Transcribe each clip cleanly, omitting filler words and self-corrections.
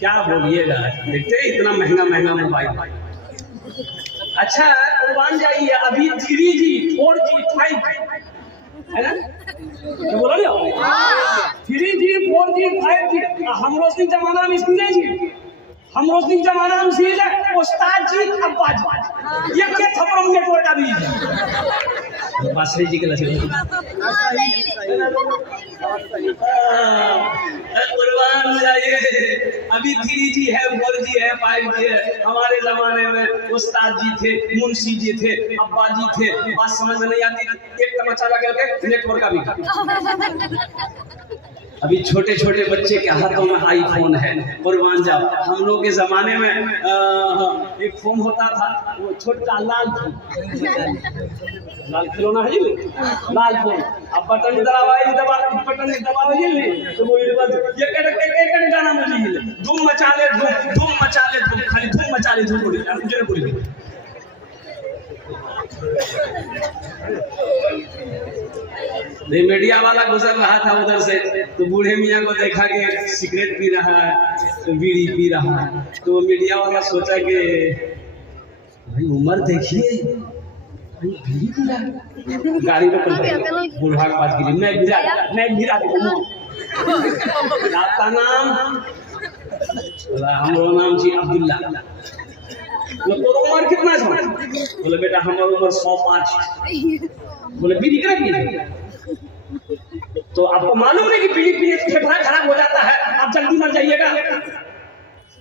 क्या बोलिएगा, देखते इतना महंगा महंगा मोबाइल। अच्छा कुर्बान जाइए, अभी 3G 4G 5G है ना, क्या बोला ना 3G 4G 5G। हम रोशनी जमाना में इसकी नहीं जी, हम रोशनी जमाना में सीधे उस्ताद जी अब्बा जी ये क्या थप्पड़ नेटवर्क अभी बासरी जी के लगे कुर्बान जाइए। अभी 3G है 4G है 5G है। हमारे जमाने में उस्ताद जी थे, मुंशी जी थे, अब्बा जी थे। बात समझ में नहीं आती, एक तमाचा लगा के नेटवर्क अभी। अभी छोटे छोटे बच्चे के हाथों में आईफोन है। कुर्बान जाओ, हम लोग के जमाने में एक फोन होता था, वो छोटा लाल फोन, लाल खिलौना है लाल फोन। अब बटन दबाए बटन दबाओ तो वो ये गाना में धूम मचा ले धूम मचा ले धूम, खाली धूम मचा ले धूम बोली। नहीं, मीडिया वाला गुजर रहा था उधर से, तो बूढ़े मियाँ को देखा कि सिगरेट पी रहा है, तो बीड़ी पी रहा है। तो मीडिया वाला सोचा कि भाई उम्र देखिए, भाई बीड़ी पी रहा है। गाड़ी में बूढ़ा के पास गिरी, मैं गिरा आपका नाम, हम लोग नाम जी अब्दुल्ला। तो उम्र कितना था? बोले बेटा हमारी उम्र 105। बोले बीड़ी करा पी? तो आपको मालूम है कि बीड़ी पीने से फेफड़ा खराब हो जाता है, आप जल्दी मर जाइएगा।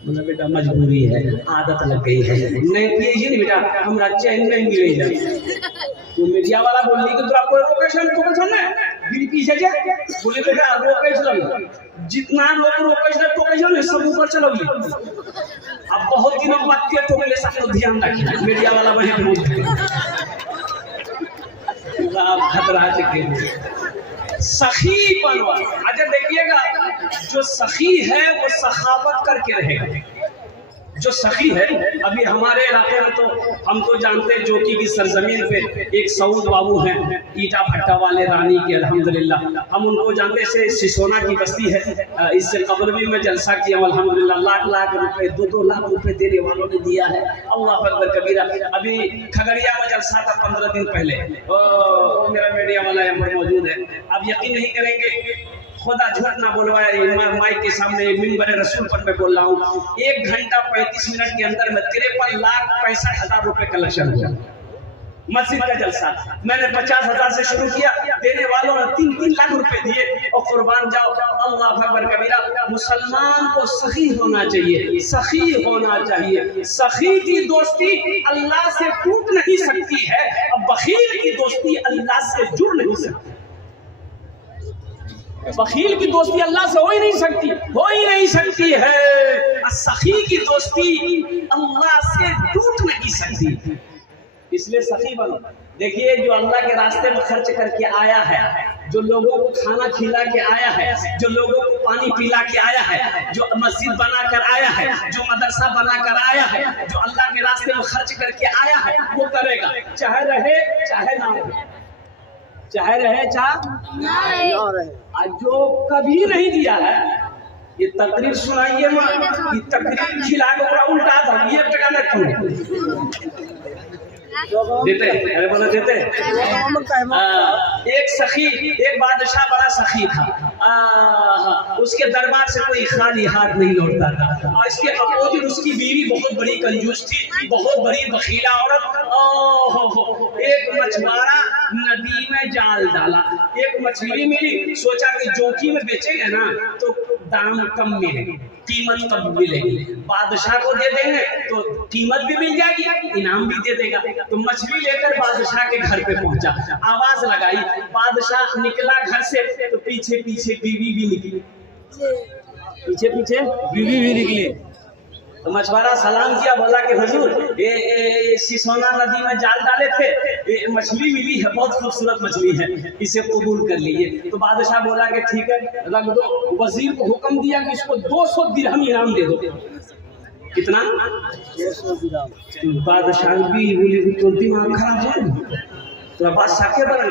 बोला बेटा मजबूरी है, आदत लग गई है, नहीं पिए नहीं बेटा, हमारा चैन नहीं मिलेगा। तो मीडिया वाला बोल रही कि तो आपको लोकेशन ना बीड़ी पीछे जा। बोले बेटा लोकेशन जितना लोग लोकेशन है सब ऊपर चलोगी। अब बहुत दिनों बाद के तो मेरे साथ ध्यान रखिए, मीडिया वाला वहीं पे आप खतरा के सखी बनवा। अच्छा देखिएगा, जो सखी है वो सखावत करके रहेगा। जो सखी है, अभी हमारे इलाके में तो हम तो जानते हैं, जोकी की सरजमीन पे एक सऊद बाबू हैं, ईटा भट्टा वाले रानी के, अल्हम्दुलिल्लाह हम उनको जानते से सिसोना की बस्ती है। इससे कब्र भी में जलसा किया अल्हम्दुलिल्लाह, लाख लाख रुपए 2-2 लाख रुपए देने वालों ने दिया है। अल्लाह अकबर कबीरा। अभी खगड़िया में जलसा था 15 दिन पहले, मेरा मीडिया वाला यहाँ पर मौजूद है। आप यकीन नहीं करेंगे, खुदा झूठ ना बोलवाए, माइक के सामने मिंबर रसूल पर मैं बोल रहा हूँ, 1 घंटा 35 मिनट के अंदर में 53,65,000 रुपए कलेक्शन हुआ मस्जिद का जलसा। मैंने 50,000 से शुरू किया, देने वालों ने 3-3 लाख रुपए दिए। और कुर्बान जाओ, अल्लाह अकबर कबीरा। मुसलमान को सखी होना चाहिए, सखी होना चाहिए। सखी की दोस्ती अल्लाह से टूट नहीं सकती है, अब बखील की दोस्ती अल्लाह से जुड़ नहीं सकती। बखील की दोस्ती अल्लाह से हो ही नहीं सकती है। सखी की दोस्ती अल्लाह से टूट नहीं सकती, इसलिए सखी बनो। देखिए, जो अल्लाह के रास्ते में खर्च करके आया है, जो लोगों को खाना खिला के आया है, जो लोगों को पानी पिला के आया है, जो मस्जिद बना कर आया है, जो मदरसा बना कर आया है, जो अल्लाह के रास्ते में खर्च करके आया है, वो करेगा, चाहे रहे चाहे ना रहे, चाहे रहे चाहे ना रहे। जो कभी नहीं दिया है, ये तकरीर सुनाइए मत, ये तकरीर खिला के पूरा उल्टा था, ये टका न क्यों देते? अरे बोला देते। एक सखी, एक बादशाह बड़ा सखी था, उसके दरबार से कोई खाली हाथ नहीं लौटता था। और इसके अपोजिट उसकी बीवी बहुत बड़ी कंजूस थी, बहुत बड़ी बखीला औरत। एक मछुआरा नदी में जाल डाला, एक मछली मिली, सोचा कि जोकी में बेचेंगे ना तो दाम कम मिलेगी, कीमत कम मिलेगी, बादशाह को दे देंगे तो कीमत भी मिल जाएगी, इनाम भी दे देगा। तो मछली लेकर बादशाह के घर पे पहुंचा, आवाज लगाई, बादशाह निकला घर से तो पीछे पीछे बीवी भी निकली, बीवी भी निकली। तो मछुआरा सलाम किया, बोला कि हुजूर ये सिसोना नदी में जाल डाले थे, ये मछली मिली है, बहुत खूबसूरत मछली है, इसे कबूल कर लीजिए। तो बादशाह बोला कि ठीक है रख दो। वजीर को हुक्म दिया कि इसको 200 दिरहम इनाम दे दो। कितना? 200 दिरहम। बादशाह भी बोली तो दिमाग खराब है, तो बादशाह के बना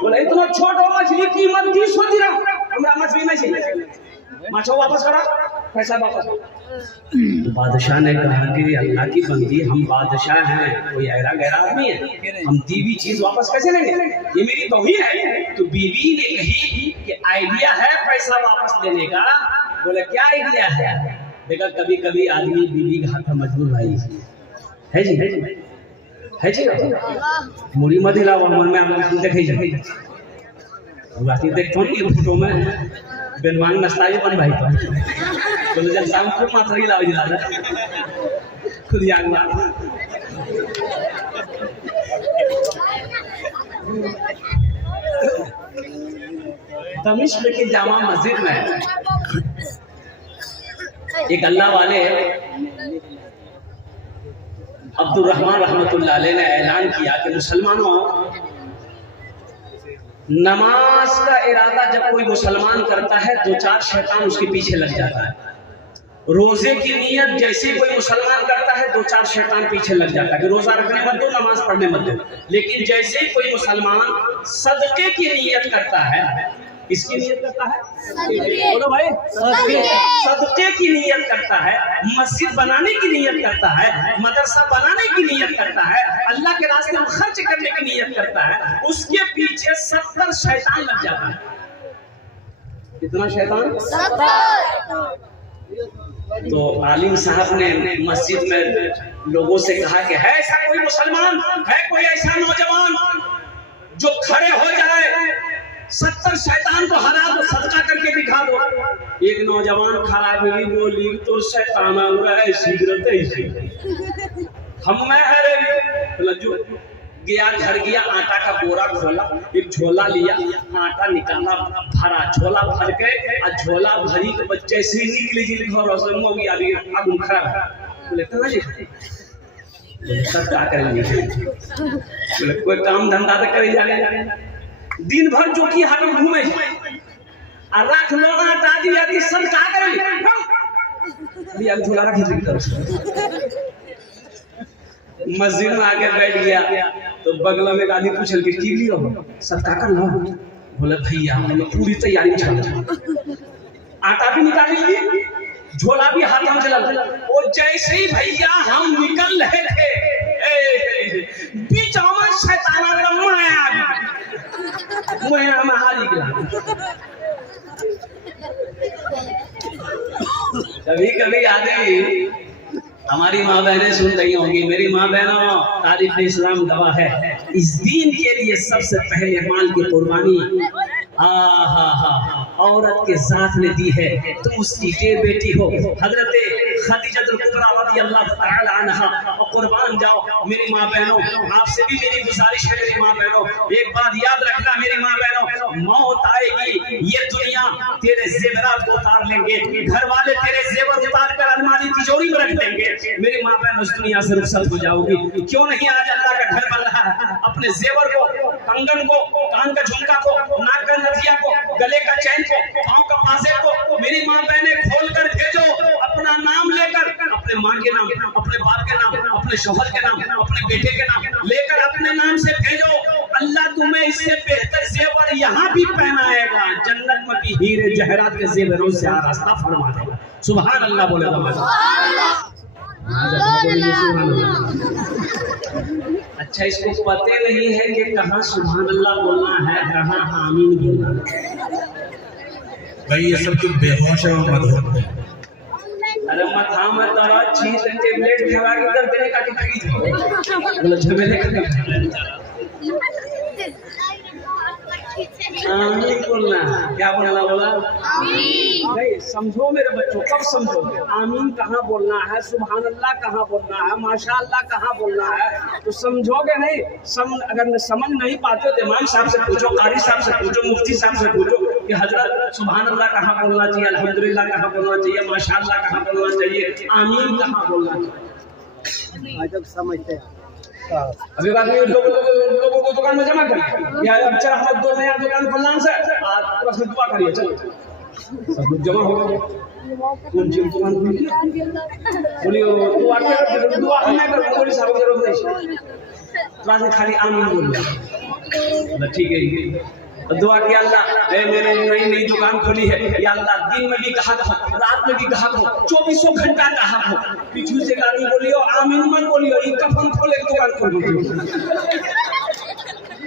बोला इतना छोटा मछली कीमत 200 दिरहम, हमरा मछली नहीं चाहिए। माछो वापस करा, पैसा वापस। बादशाह ने कहा कि अल्लाह की बंदी, हम बादशाह हैं, कोई ऐरा गैरा आदमी है, हम दी हुई चीज वापस कैसे लेंगे? ये मेरी तौहीन है। तो बीवी ने कही कि आइडिया है पैसा वापस लेने का। बोले क्या आइडिया है? देखा कभी कभी आदमी बीवी के हाथ में मजबूर भाई है जी, है जी, मुड़ी मत हिलाओ, मन में हम देखे जाए बाकी देखो नहीं फोटो में बेनवान नस्ताई बन भाई तो जब शाम को मात्र ही लाओ जिला खुद याद ना। दमिश्क की जामा मस्जिद में एक अल्लाह वाले अब्दुल रहमान रहमतुल्लाह अलैह ने ऐलान किया कि मुसलमानों, नमाज का इरादा जब कोई मुसलमान करता है दो चार शैतान उसके पीछे लग जाता है। रोजे की नियत जैसे कोई मुसलमान करता है दो चार शैतान पीछे लग जाता है कि रोजा रखने मत दो, नमाज पढ़ने मत दो। लेकिन जैसे ही कोई मुसलमान सदके की नियत करता है, इसकी नियत करता है, बोलो भाई, सदके की नियत करता है, मस्जिद बनाने की नियत करता है, मदरसा बनाने की नियत करता है, अल्लाह के रास्ते में खर्च करने की नियत करता है, उसके पीछे 70 शैतान लग जाता है। कितना शैतान? 70। तो आलिम साहब ने मस्जिद में लोगों से कहा कि है ऐसा कोई मुसलमान, है कोई ऐसा नौजवान जो खड़े हो जाए, 70 शैतान को हरा दो, सदका करके दिखा दो। एक नौजवान खड़ा भी बोली तो शैतान है सिगरेट ऐसी हम में है रे। जो गया घर गया, आटा का बोरा खोला, एक झोला लिया, आटा निकाला, भरा, झोला भर के और झोला भरी के बच्चे से निकले जी घर से मोगी अभी आगू खड़ा बोले कहां जी? बोले सब क्या करेंगे? बोले कोई काम धंधा तो करे जाने, दिन भर जो की हाथ में घूमे आ राख लोग आटा दिया कि सब क्या करेंगे? भी अब झोला रख दे। मस्जिद में आके बैठ गया तो बगल में एक आदमी पूछल कि की लियो सदका कर लो। बोले भैया हम पूरी तैयारी में चल, आटा भी निकाल लिए, झोला भी हाथ में चला। वो जैसे ही भैया हम निकल रहे थे बीच में शैतान माया में हारी गया। कभी कभी आदमी, हमारी माँ बहनें सुन रही होंगी, मेरी माँ बहनों, तारीफ इस्लाम गवाह है, इस दीन के लिए सबसे पहले माल की कुर्बानी औरत के साथ ने दी है। तो उसकी के बेटी हो हजरत खदीजतुल कुबरा रज़ियल्लाहु तआला अन्हा, और कुर्बान जाओ मेरी माँ बहनों। आपसे भी मेरी गुजारिश है मेरी माँ बहनों, एक बात याद रखना मेरी माँ बहनों, मौत आएगी, ये दुनिया तेरे जेवरात को उतार लेंगे, घर वाले तेरे जेवर उतार कर अलमारी तिजोरी में रख देंगे। मेरी माँ बहन उस दुनिया से रुखसत हो जाओगी। क्यों नहीं आज अल्लाह का घर बन रहा है, अपने जेवर को, कंगन को, कान का झुमका को, नाक का नथिया को, गले का चैन को, पाँव का पासे को मेरी माँ बहने खोल कर भेजो, अपना नाम लेकर, अपने माँ के नाम, अपने बाप के नाम, अपने शौहर के नाम, अपने बेटे के नाम लेकर अपने नाम से भेजो। अल्लाह तुम्हें इससे बेहतर जेवर यहाँ भी पहनाएगा, जन्नत में भी हीरे जहरात के जेवरों से रास्ता फरमा देगा। सुभान अल्लाह बोले अच्छा, इसको पता नहीं है कि कहाँ सुभान अल्लाह बोलना है, कहाँ आमीन बोलना है। भाई ये सब तो बेहोश है और मधुर है। अरे माथा में दवा चीज टेबलेट खवा के कर देने का की बोले झमेले कर आमीन बोलना। क्या बोलना? बोला आमीन। नहीं समझो मेरे बच्चों, कब समझोगे? आमीन कहाँ बोलना है, सुभान अल्लाह कहाँ बोलना है, माशाअल्लाह कहाँ बोलना है, तो समझोगे नहीं। अगर समझ नहीं पाते तो इमाम साहब से पूछो, कारी साहब से पूछो, मुफ्ती साहब से पूछो कि हजरत सुभान अल्लाह कहाँ बोलना चाहिए, अल्हम्दुलिल्लाह कहाँ बोलना चाहिए, माशाअल्लाह कहाँ बोलना चाहिए, आमीन कहाँ बोलना चाहिए। जब समझते हैं अभी बात नहीं, लोगों को दुकान में जमा कर या अब चल हम दो नया दुकान खोलना से आज बस में दुआ करिए, चलो सब लोग जमा हो गए। कौन सी दुकान खोली? बोलियो दुआ कर, दुआ हम नहीं कर, कोई साहब जरूरत नहीं, रात में खाली आमीन बोल रहा। ठीक है दुआ किया अल्लाह मैंने नई दुकान खोली है, या अल्लाह दिन में भी ग्राहक हो, रात में भी ग्राहक हो, 24 घंटा ग्राहक हो। पीछू से गाली बोलियो, आमीन मत बोलियो, ये कफन खोले दुकान खोल,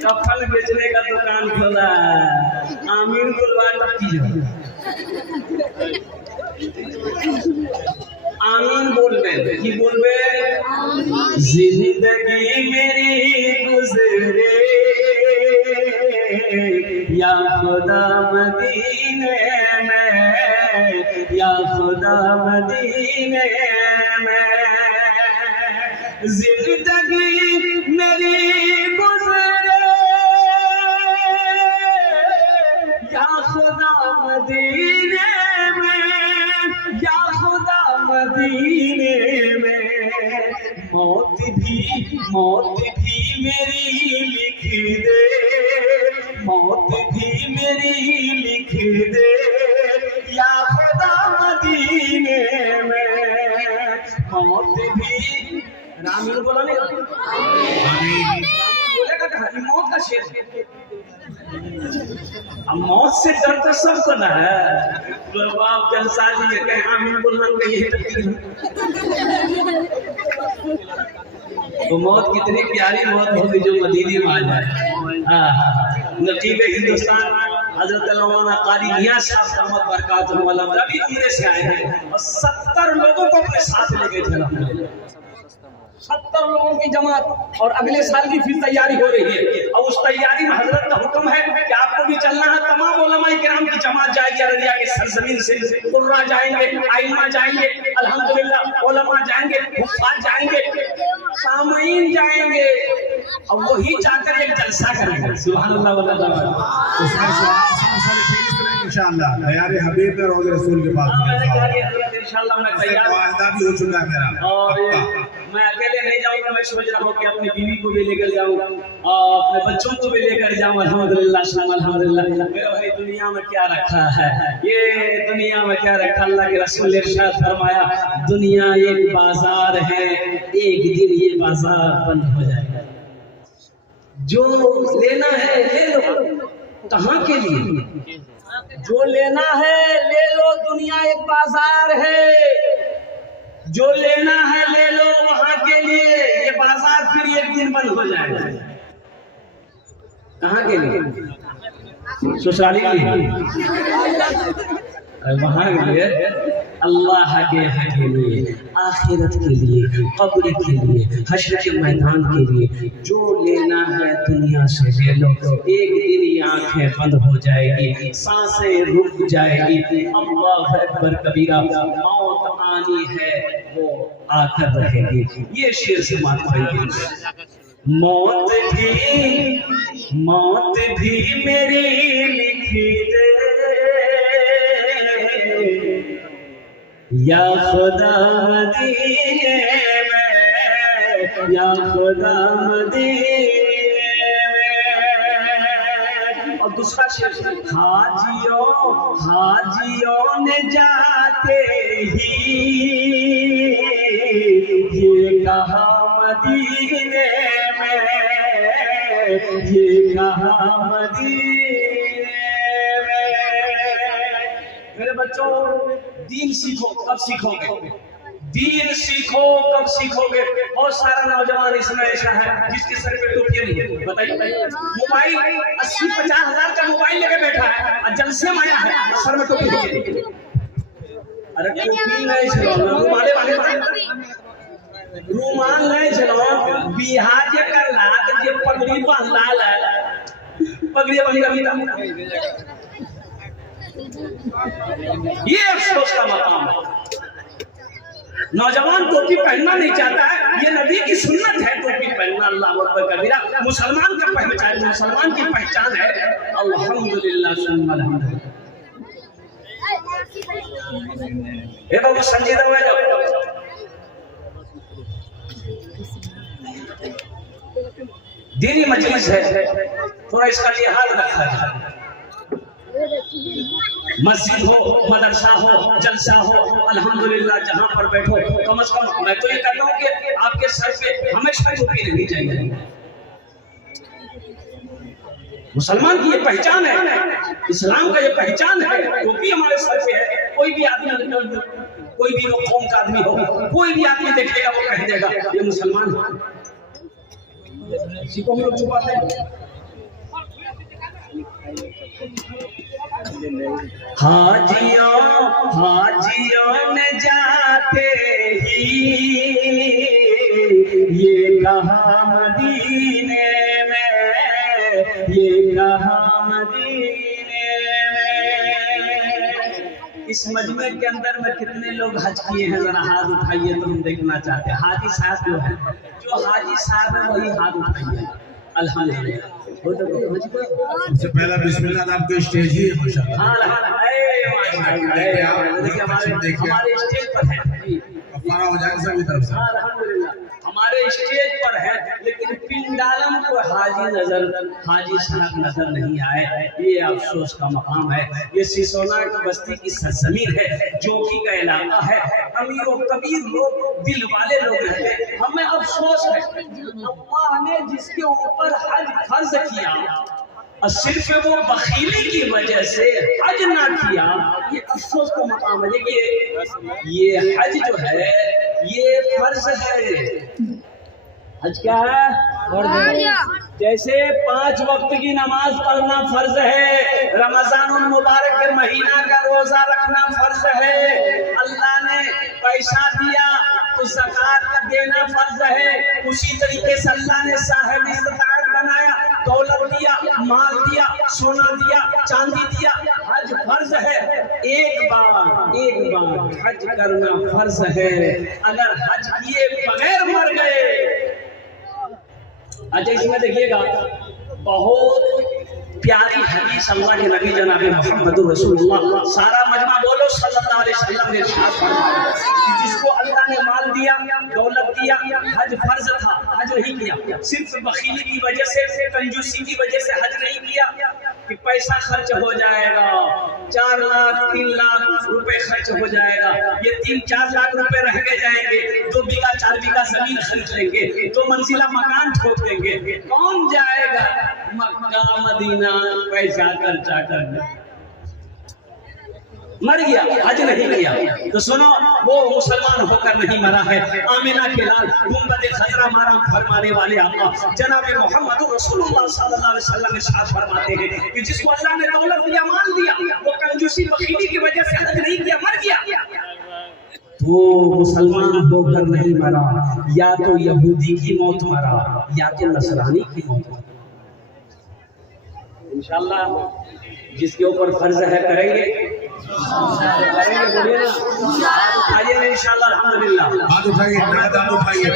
कफन बेचने का दुकान खोला, आमीन बोलवा टपकी जाओ, आमीन बोलबे की बोलबे, जिंदगी मेरी गुजरे या खुदा मदीने में, या खुदा मदीने में, जिंदगी मेरी गुजरे या खुदा मदीने में, या खुदा मदीने में, मौत भी मेरी लिख दे, मौत भी मेरी लिख दे, या खुदा मदीने में, मौत भी। रामीन बोला नहीं, रामीन बोलेगा कहाँ, मौत का शेर। अब मौत से डर तो सबको ना है, बाप जलसा जी कहे आमीन बोलना चाहिए। तो मौत कितनी प्यारी मौत होगी जो मदीने में आ जाए। नकीब हिंदुस्तान हजरत मौलाना कारी मियां साहब दामद बरकातुहू अलैहि भी उम्र से आए हैं और 70 लोगों को अपने साथ ले गए थे। 70 लोगों की जमात, और अगले साल की फिर तैयारी हो रही है, और उस तैयारी में हजरत का हुक्म है कि आपको भी चलना है। तमाम उलमा किराम की जमात जाएगी अररिया के सरजमीन से, कुर्रा जाएंगे, आइमा जाएंगे, अल्हम्दुलिल्लाह उलमा जाएंगे, हुफ्फाज जाएंगे, सामईन जाएंगे, और वही जाकर एक जलसा करेंगे। सुभान अल्लाह वल्लाह इंशाअल्लाह तैयार हबीब में रोज़े रसूल के पास इंशाअल्लाह मैं तैयार भी हो चुका है मेरा, और मैं अकेले नहीं जाऊंगा। मैं सोच रहा हूँ कि अपनी बीवी को भी लेकर जाऊँ और अपने बच्चों को भी लेकर जाऊँ। अल्हम्दुलिल्लाह अल्हम्दुलिल्लाह। मेरा भाई दुनिया में क्या रखा है, ये दुनिया में क्या रखा, अल्लाह के रसूल ने इरशाद फरमाया, दुनिया एक बाजार है, एक दिन ये बाजार बंद हो जाएगा। जो लेना है ले लो, कहाँ के लिए, जो लेना है ले लो, दुनिया एक बाजार है, जो लेना है ले लो वहां के लिए, ये बाजार फिर एक दिन बंद हो जाएगा। कहाँ के लिए, ससुराली के लिए, वहां के लिए, अल्लाह के लिए, आखिरत के लिए, कब्र के लिए, हश्र के मैदान के लिए। जो लेना है दुनिया से ले लो, एक दिन ये आंखें बंद हो जाएगी, सांसें रुक जाएगी, अल्लाह अकबर कबीरा, मौत आनी है वो आकर रहेगी। ये शेर से बात करेगी, मौत भी मेरी लिखी दे, या खुदा मदीने में, या खुदा मदीने में। और दूसरा शेर, हाजियों ने जाते ही ये कहा मदीने में, ये कहा मदीने में। मेरे बच्चों, दीन सीखो, कब सीखोगे, दीन सीखो कब सीखोगे। बहुत सारा नौजवान इसमें ऐसा है जिसके सर पे टोपी नहीं है। बताइए, मोबाइल 80-50 हजार का मोबाइल लेके बैठा है और जलसे में आया है, सर में टोपी नहीं है। अरे टोपी नहीं चलो, रुमाल नहीं चलो, बिहार के कर लात जे पगड़ी बांधला पगड़ी बांधी का, ये अफसोस का मकाम है। नौजवान टोपी पहनना नहीं चाहता है, ये नबी की सुन्नत है टोपी पहनना। अल्लाह अकबर कबीरा, मुसलमान का पहचान, मुसलमान की पहचान है। अल्हम्दुलिल्लाह सुम्मा अल्हम्दुलिल्लाह। ए बाबू संजीदा हो जाओ, दीनी मजलिस है, थोड़ा इसका लिहाज रखा है। मस्जिद हो, मदरसा हो, जलसा हो, अल्हम्दुलिल्लाह जहाँ पर बैठो, कम से कम मैं तो ये कहता हूँ कि आपके सर पे हमेशा टोपी रहनी चाहिए। मुसलमान की ये पहचान है, इस्लाम का ये पहचान है। टोपी हमारे सर पे है, कोई भी आदमी, कोई भी कौम का आदमी हो, कोई भी आदमी देखेगा वो कह देगा ये मुसलमान है। इसी को हम लोग छुपाते हैं। हाजियों ने जाते ही ये कहा मदीने में, ये कहा मदीने में। इस मजमे के अंदर में कितने लोग हज किए हैं, जरा हाथ उठाइए तो हम देखना चाहते हैं। हाजी साहब जो है, जो हाजी साहब है वही हाथ उठाइए। अल्हम्दुलिल्लाह। सबसे पहला बिस्मिल्लाह नाम का स्टेज ही है माशाल्लाह। हमारे स्टेज पर है, अफवारा हो जाएगा सभी तरफ से। अल्हम्दुलिल्लाह हमारे स्टेज पर है, लेकिन पिंडालम को हाजी साहब नजर नहीं आए। ये अफसोस का मकाम है। ये सिसोना की बस्ती की सरजमीन है, जोगी का इलाका है, अमीर और कबीर लोग, दिल वाले लोग रहते हैं। हमें अफसोस है अल्लाह ने जिसके ऊपर हज फर्ज किया और सिर्फ वो बखीली की वजह से हज ना किया, ये अफसोस का मकाम है। देखिए ये हज जो है ये फर्ज है। हज क्या है? फर्ज है। जैसे 5 वक्त की नमाज पढ़ना फर्ज है, रमजानुल मुबारक के महीना का रोजा रखना फर्ज है, अल्लाह ने पैसा दिया तो ज़कात का देना फर्ज है, उसी तरीके से अल्लाह ने साहिब इस्तिताअत बनाया, दौलत दिया, माल दिया, सोना दिया, चांदी दिया, हज फर्ज है। एक बार हज करना फर्ज है। अगर हज किए बगैर मर गए, अच्छा इसमें देखिएगा बहुत प्यारी हदीस अल्लाह के नबी जनाब मोहम्मद रसूलुल्लाह, सारा मजमा बोलो सल्लल्लाहु अलैहि वसल्लम ने इरशाद फरमाया कि जिसको अल्लाह ने माल दिया, दौलत दिया, हज फर्ज था, हज नहीं किया, सिर्फ बखीली की वजह से, कंजूसी की वजह से हज नहीं किया कि पैसा खर्च हो जाएगा, 4 लाख 3 लाख रुपए खर्च हो जाएगा, ये 3-4 लाख रुपए रह के जाएंगे, 2 बीघा 4 बीघा जमीन खरीद लेंगे, 2 मंजिला मकान ठोक देंगे, कौन जाएगा मक्का मदीना पैसा खर्चा करने? मर गया, हज नहीं किया। तो सुनो, वो मुसलमान होकर नहीं मरा है। आमिना के लाल गुंबद खजरा मारा फरमाने वाले आका जनाब मोहम्मद रसूलुल्लाह सल्लल्लाहु अलैहि वसल्लम इरशाद फरमाते हैं कि जिसको अल्लाह ने दौलत दिया, माल दिया, वो कंजूसी बखीली की वजह से हज नहीं किया, मर गया, वो मुसलमान होकर नहीं मरा, या तो यहूदी की मौत मरा या तो नसरानी की मौत मरा। इंशाअल्लाह जिसके ऊपर फर्ज है करेंगे, बोलिए ना, आइए ना इंशाअल्लाह। अल्हम्दुलिल्लाह हाथ उठाइए, हाथ उठाइए,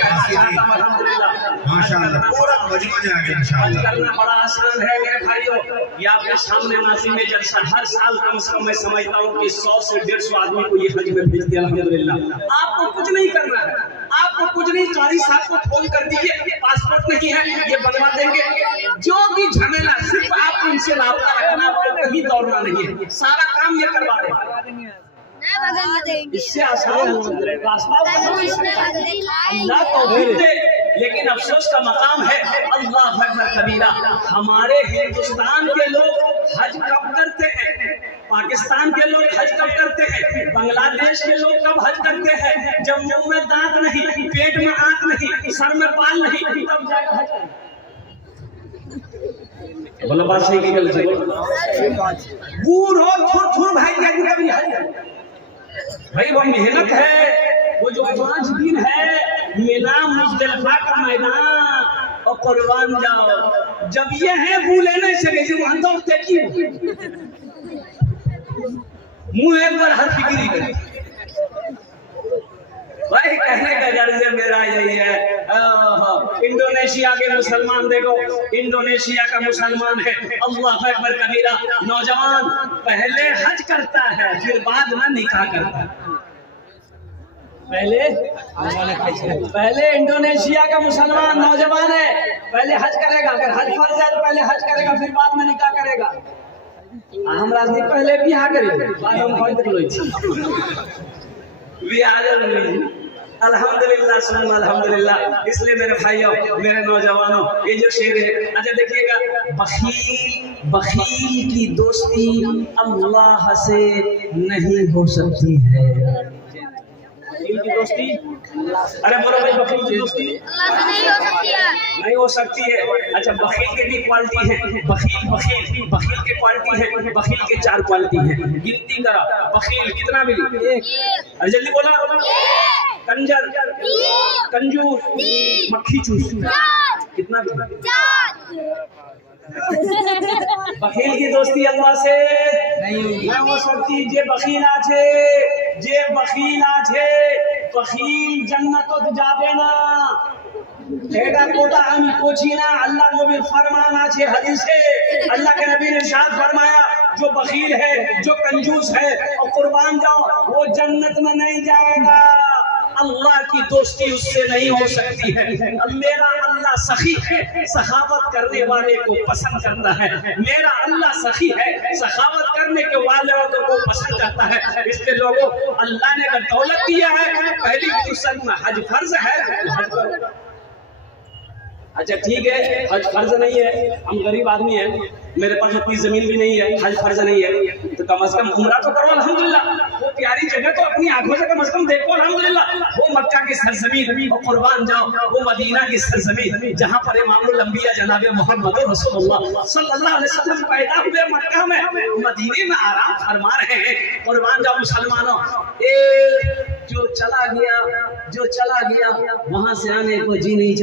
माशाअल्लाह पूरा मजमा जाएगा इंशाअल्लाह। करना बड़ा आसान है मेरे भाइयों, ये आपके सामने नासिम में जलसा हर साल कम से कम मैं समझता हूँ कि 100 से 150 आदमी को ये हज में भेजते हैं। अल्हम्दुलिल्लाह आपको कुछ नहीं करना है, आपको कुछ नहीं, कारी साहब को फोन कर दीजिए, पासपोर्ट नहीं है ये बनवा देंगे, जो भी झमेला, सिर्फ आप उनसे राब्ता रखना, आपको कहीं दौड़ना नहीं है, सारा काम ये करवा देंगे। इससे आसान रास्ता अल्लाह तौफीक दे। लेकिन अफसोस का मकाम है, अल्लाह अकबर कबीरा, हमारे हिंदुस्तान के लोग हज कब करते हैं, पाकिस्तान के लोग हज कब करते हैं, बांग्लादेश के लोग कब हज करते हैं? जब मुंह में दांत नहीं, पेट में आंख नहीं, सर में बाल नहीं, तब जाकर हज। बोलो बात सही की गलत है? बूढ़ हो थुर भाई कभी हज, भाई वो मेहनत है, वो जो 5 दिन है, मिना मुजदलिफा का मैदान और कुर्बान जाओ, जब ये है भूले नहीं सके जी वहां तो देखिए मुंह एक बार हर फिक्री करी। भाई कहने का गर्ज मेरा यही है, इंडोनेशिया के मुसलमान देखो, इंडोनेशिया का मुसलमान है, अल्लाह अकबर कबीरा, नौजवान पहले हज करता है फिर बाद में निकाह करता है। पहले इंडोनेशिया का मुसलमान नौजवान है, पहले हज करेगा, अगर हज फर्ज है तो पहले हज करेगा फिर बाद में निकाह करेगा। हम राजनीति पहले बियाह करेंगे, बाद हम होई तक लोई अल्हम्दुलिल्लाह सुन अल्हम्दुलिल्लाह। इसलिए मेरे भाइयों, मेरे नौजवानों, ये जो शेर है अच्छा देखिएगा, बखील बखील की दोस्ती अल्लाह से नहीं हो सकती है। बखील की दोस्ती, अरे बोलो भाई, बखील की दोस्ती अल्लाह से नहीं हो सकती है। नहीं हो सकती है। अच्छा, बखील के भी क्वालिटी है, बखील बखील बखील के क्वालिटी है, बखील के 4 क्वालिटी है। गिनती करा, बखील कितना मिली? 1। अरे जल्दी बोला। कंजर, कंजूस, मक्खी चूस, कितना मिला? 4। बखील की दोस्ती अल्लाह से नहीं हो सकती। जे बखील আছে, जे बखील আছে, बखील जन्नत যাবে না। এটা কথা আমি কোছি না, আল্লাহ নবীর ফরমান আছে হাদিসে। अल्लाह के नबी ने इरशाद फरमाया, जो बखील है, जो कंजूस है और कुर्बान जाओ, वो जन्नत में नहीं जाएगा। अल्लाह की दोस्ती उससे नहीं हो सकती है। मेरा अल्लाह सखी है, सखावत करने वाले को पसंद करता है। मेरा अल्लाह सखी है, सखावत करने के वाले को पसंद करता है। इसलिए लोगों, अल्लाह ने अगर दौलत दिया है, पहली फुर्सत में हज फर्ज है, हज करो। अच्छा ठीक है, हज फर्ज नहीं है, हम गरीब आदमी हैं, मेरे पास उतनी जमीन भी नहीं है, हज फर्ज नहीं है, तो कम से कम उम्रा तो करो अल्हम्दुलिल्लाह। वो प्यारी जगह तो अपनी आंखों से कम देखो अल्हम्दुलिल्लाह। वो मक्का की सरजमीन और कुर्बान जाओ, वो मदीना की सरजमीन जहाँ पर इमामुल अंबिया जनाब मोहम्मद रसूलुल्लाह सल्लल्लाहु अलैहि वसल्लम पैदा हुए मक्का में, मदीने में आराम फरमा रहे हैं। कुर्बान जाओ मुसलमानों। जो चला गया वहां से आने को जी नहीं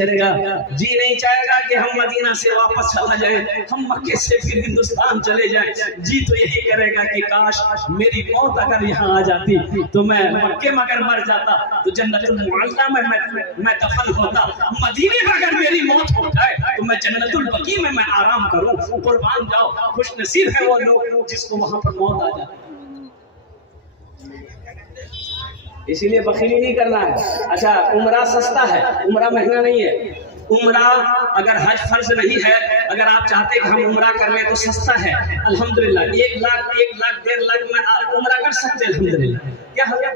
चाहेगा कि हम मदीना से वापस चला जाए, हम मक्के से फिर हिंदुस्तान चले जाएं। जी तो यही करेगा कि काश मेरी मौत अगर यहाँ आ जाती तो मैं मक्के में अगर मर जाता तो जन्नतुल मुअल्ला में मैं दफन होता। मदीने में अगर मेरी मौत हो जाए तो मैं जन्नतुल बकी में मैं आराम करूं। कुर्बान जाओ, खुश नसीब है वो लोग जिसको वहां पर मौत आ जाती। इसीलिए बखीली नहीं करना है। अच्छा, उम्रा सस्ता है, उम्रा महंगा नहीं है। उम्रा अगर हज फर्ज नहीं है, अगर आप चाहते हैं कि हम उम्रा कर लें तो सस्ता है अल्हम्दुलिल्लाह। 1 लाख 1.5 लाख में आप उम्रा कर सकते हैं अल्हम्दुलिल्लाह। क्या हो गया?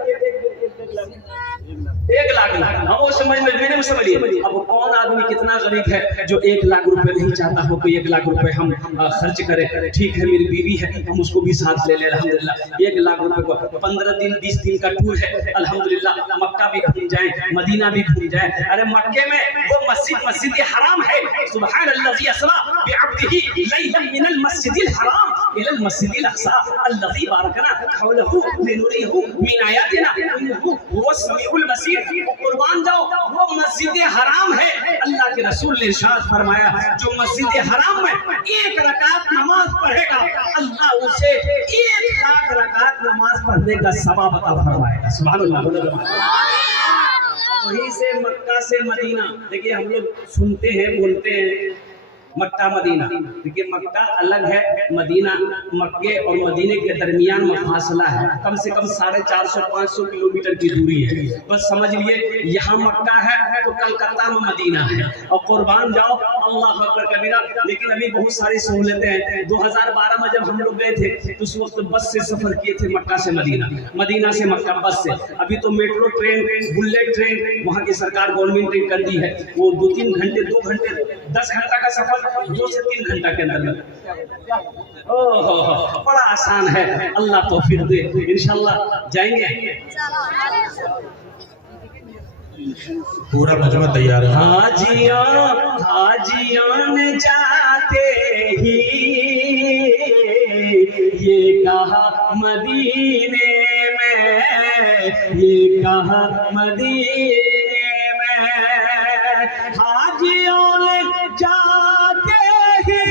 1 लाख हाँ, वो समझ में मेरे में समझिए। अब कौन आदमी कितना गरीब है जो 1 लाख रुपए नहीं चाहता हो कि 1 लाख रुपए हम खर्च करें। ठीक है, मेरी बीवी है, हम उसको भी साथ ले अल्हम्दुलिल्लाह। 1 लाख रुपए को 15 दिन 20 दिन का टूर है अल्हम्दुलिल्लाह। मक्का भी घूम जाए, मदीना भी घूम जाए। अरे मक्के में वो मस्जिद हराम है, सुब्हानल्लाज़ी अस्रा बिअब्दिही लैलन मिनल मस्जिदिल हराम इलल मस्जिदिल अक़सा अल्लज़ी बारकना हौलहु लिनुरिहु मिन आयातिना इन्नहु हुवस समीउल बसीर। कुर्बान जाओ, वो मस्जिद हराम है। अल्लाह के रसूल ने इरशाद फरमाया, जो मस्जिद हराम में 1 रकात नमाज पढ़ेगा, अल्लाह उसे 1 लाख रकात नमाज पढ़ने का सवाब अता फरमाएगा। सुभानअल्लाह। वहीं से मक्का से मदीना, देखिए हम लोग सुनते हैं, बोलते हैं मक्का मदीना। देखिए मक्का अलग है, मदीना मक्के और मदीने के दरमियान में फासला है, कम से कम 450-500 किलोमीटर की दूरी है। बस समझ लिए, यहाँ मक्का है तो कलकत्ता में मदीना है। और कुर्बान जाओ, अल्लाह अकबर कबीरा। लेकिन अभी बहुत सारी सहूलतें हैं। 2012 में जब हम लोग गए थे तो उस वक्त बस से सफर किए थे मक्का से मदीना, मदीना से मक्का बस से। अभी तो मेट्रो ट्रेन, बुलेट ट्रेन वहाँ की सरकार गवर्नमेंट ने कर दी है, वो 2-3 घंटे 2 घंटे 10 घंटा का सफर 2 से 3 घंटा के अंदर। ओह, बड़ा आसान है। अल्लाह तौफीक दे, इंशाल्लाह जाएंगे। पूरा मजमा तैयार है। हाजियान जाते ही ये कहा मदीने में, ये कहा मदीने में। हाजियान जाते ही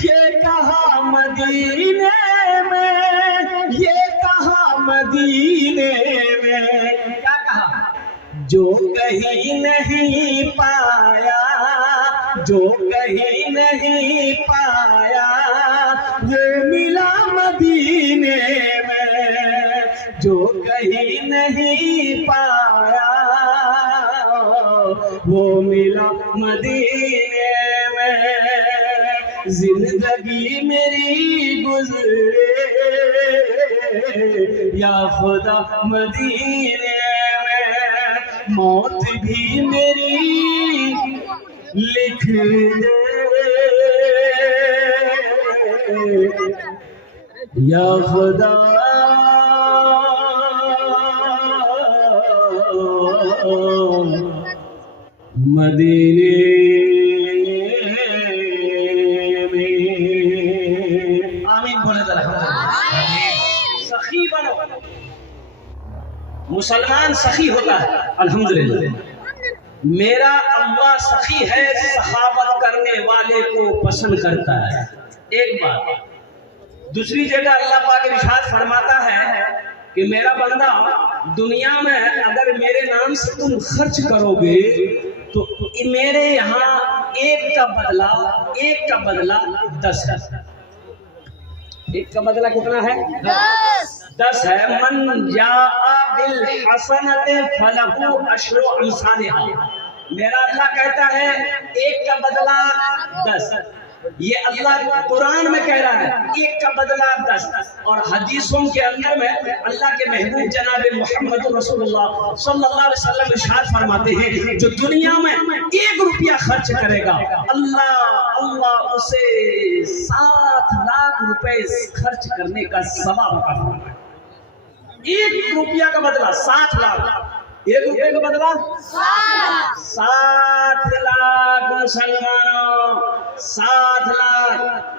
ये कहा मदीने में, ये कहा मदीने में। क्या कहा? जो कहीं नहीं पाया, जो कहीं नहीं पाया, वो मिला मदीने में। जो कहीं नहीं पाया, वो मिला मदीने में। जिंदगी मेरी गुजरे या खुदा मदीने में, मौत भी मेरी लिख दे या खुदा मदीने में। आमीन बोले तो सखी बनो। मुसलमान सखी होता है अल्हम्दुलिल्लाह। मेरा अल्लाह सखी है, सखावत करने वाले को पसंद करता है। एक बात। दूसरी जगह अल्लाह पाक इरशाद फरमाता है कि मेरा बंदा दुनिया में अगर मेरे नाम से तुम खर्च करोगे तो मेरे यहाँ एक का बदला 10 है। एक का बदला कितना है? 10 है। मन जाआ बिल हसनत फलहु अशरु अमसालिहा। मेरा अल्लाह कहता है एक का बदला 10। ये अल्लाह कुरान में कह रहा है एक का बदला 10। और हदीसों के अंदर में अल्लाह के महबूब जनाब मोहम्मद रसूलुल्लाह सल्लल्लाहु अलैहि वसल्लम इरशाद फरमाते हैं जो दुनिया में 1 रुपया खर्च करेगा अल्लाह उसे 7 लाख रुपए खर्च करने का सवाब अता 1 रुपया का बदला 7 लाख। 1 रुपये का बदला 7 लाख। मुसलमानों 7 लाख।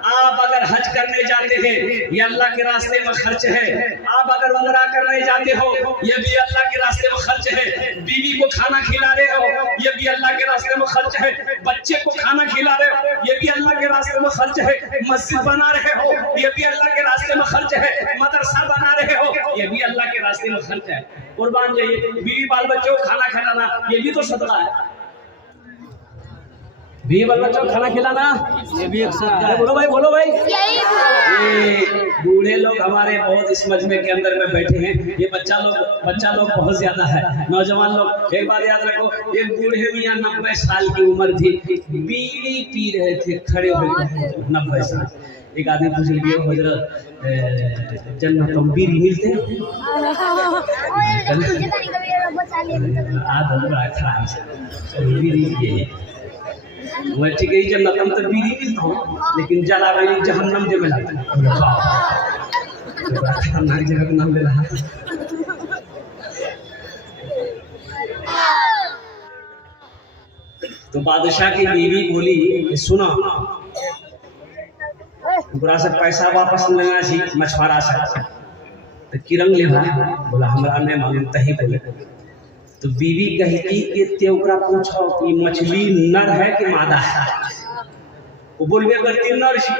आप अगर हज करने जाते हैं ये अल्लाह के रास्ते में खर्च है। आप अगर उमरा करने जाते हो ये भी अल्लाह के रास्ते में खर्च है। बीवी को खाना खिला रहे हो ये भी अल्लाह के रास्ते में खर्च है। बच्चे को खाना खिला रहे हो ये भी अल्लाह के रास्ते में खर्च है। मस्जिद बना रहे हो ये भी अल्लाह के रास्ते में खर्च है। मदरसा बना रहे हो ये भी अल्लाह के रास्ते में खर्च है। कुर्बान जाइए, बीवी बाल बच्चों को खाना खिलाना ये भी तो सदका है। बीवी बाल बच्चों को खाना खिलाना ये भी एक सदका है। बोलो भाई। ये बूढ़े लोग हमारे बहुत इस मजमे के अंदर में बैठे हैं। ये बच्चा लोग बहुत ज्यादा है। नौजवान लोग एक बात याद रखो, एक बूढ़े मियाँ 90 साल की उम्र थी, बीड़ी पी रहे थे खड़े होकर 90 साल। एक आदमी पूछ लिया हजरत जन्नत में बीड़ी मिलते हैं? वह ठीक है जन्नत में तो बीड़ी मिलता हूँ लेकिन जला रही जहन्नम दे मिला खतरनाक जगह का नाम ले रहा। तो बादशाह की बीवी बोली सुना ओकरा से पैसा वापस लेना सी मछुआरा से तो किरंग ले भाई बोला हमरा नहीं मालूम तही बोले। तो बीवी कही कि ते ओकरा पूछो कि मछली नर है कि मादा है? वो बोलबे करती नर छी।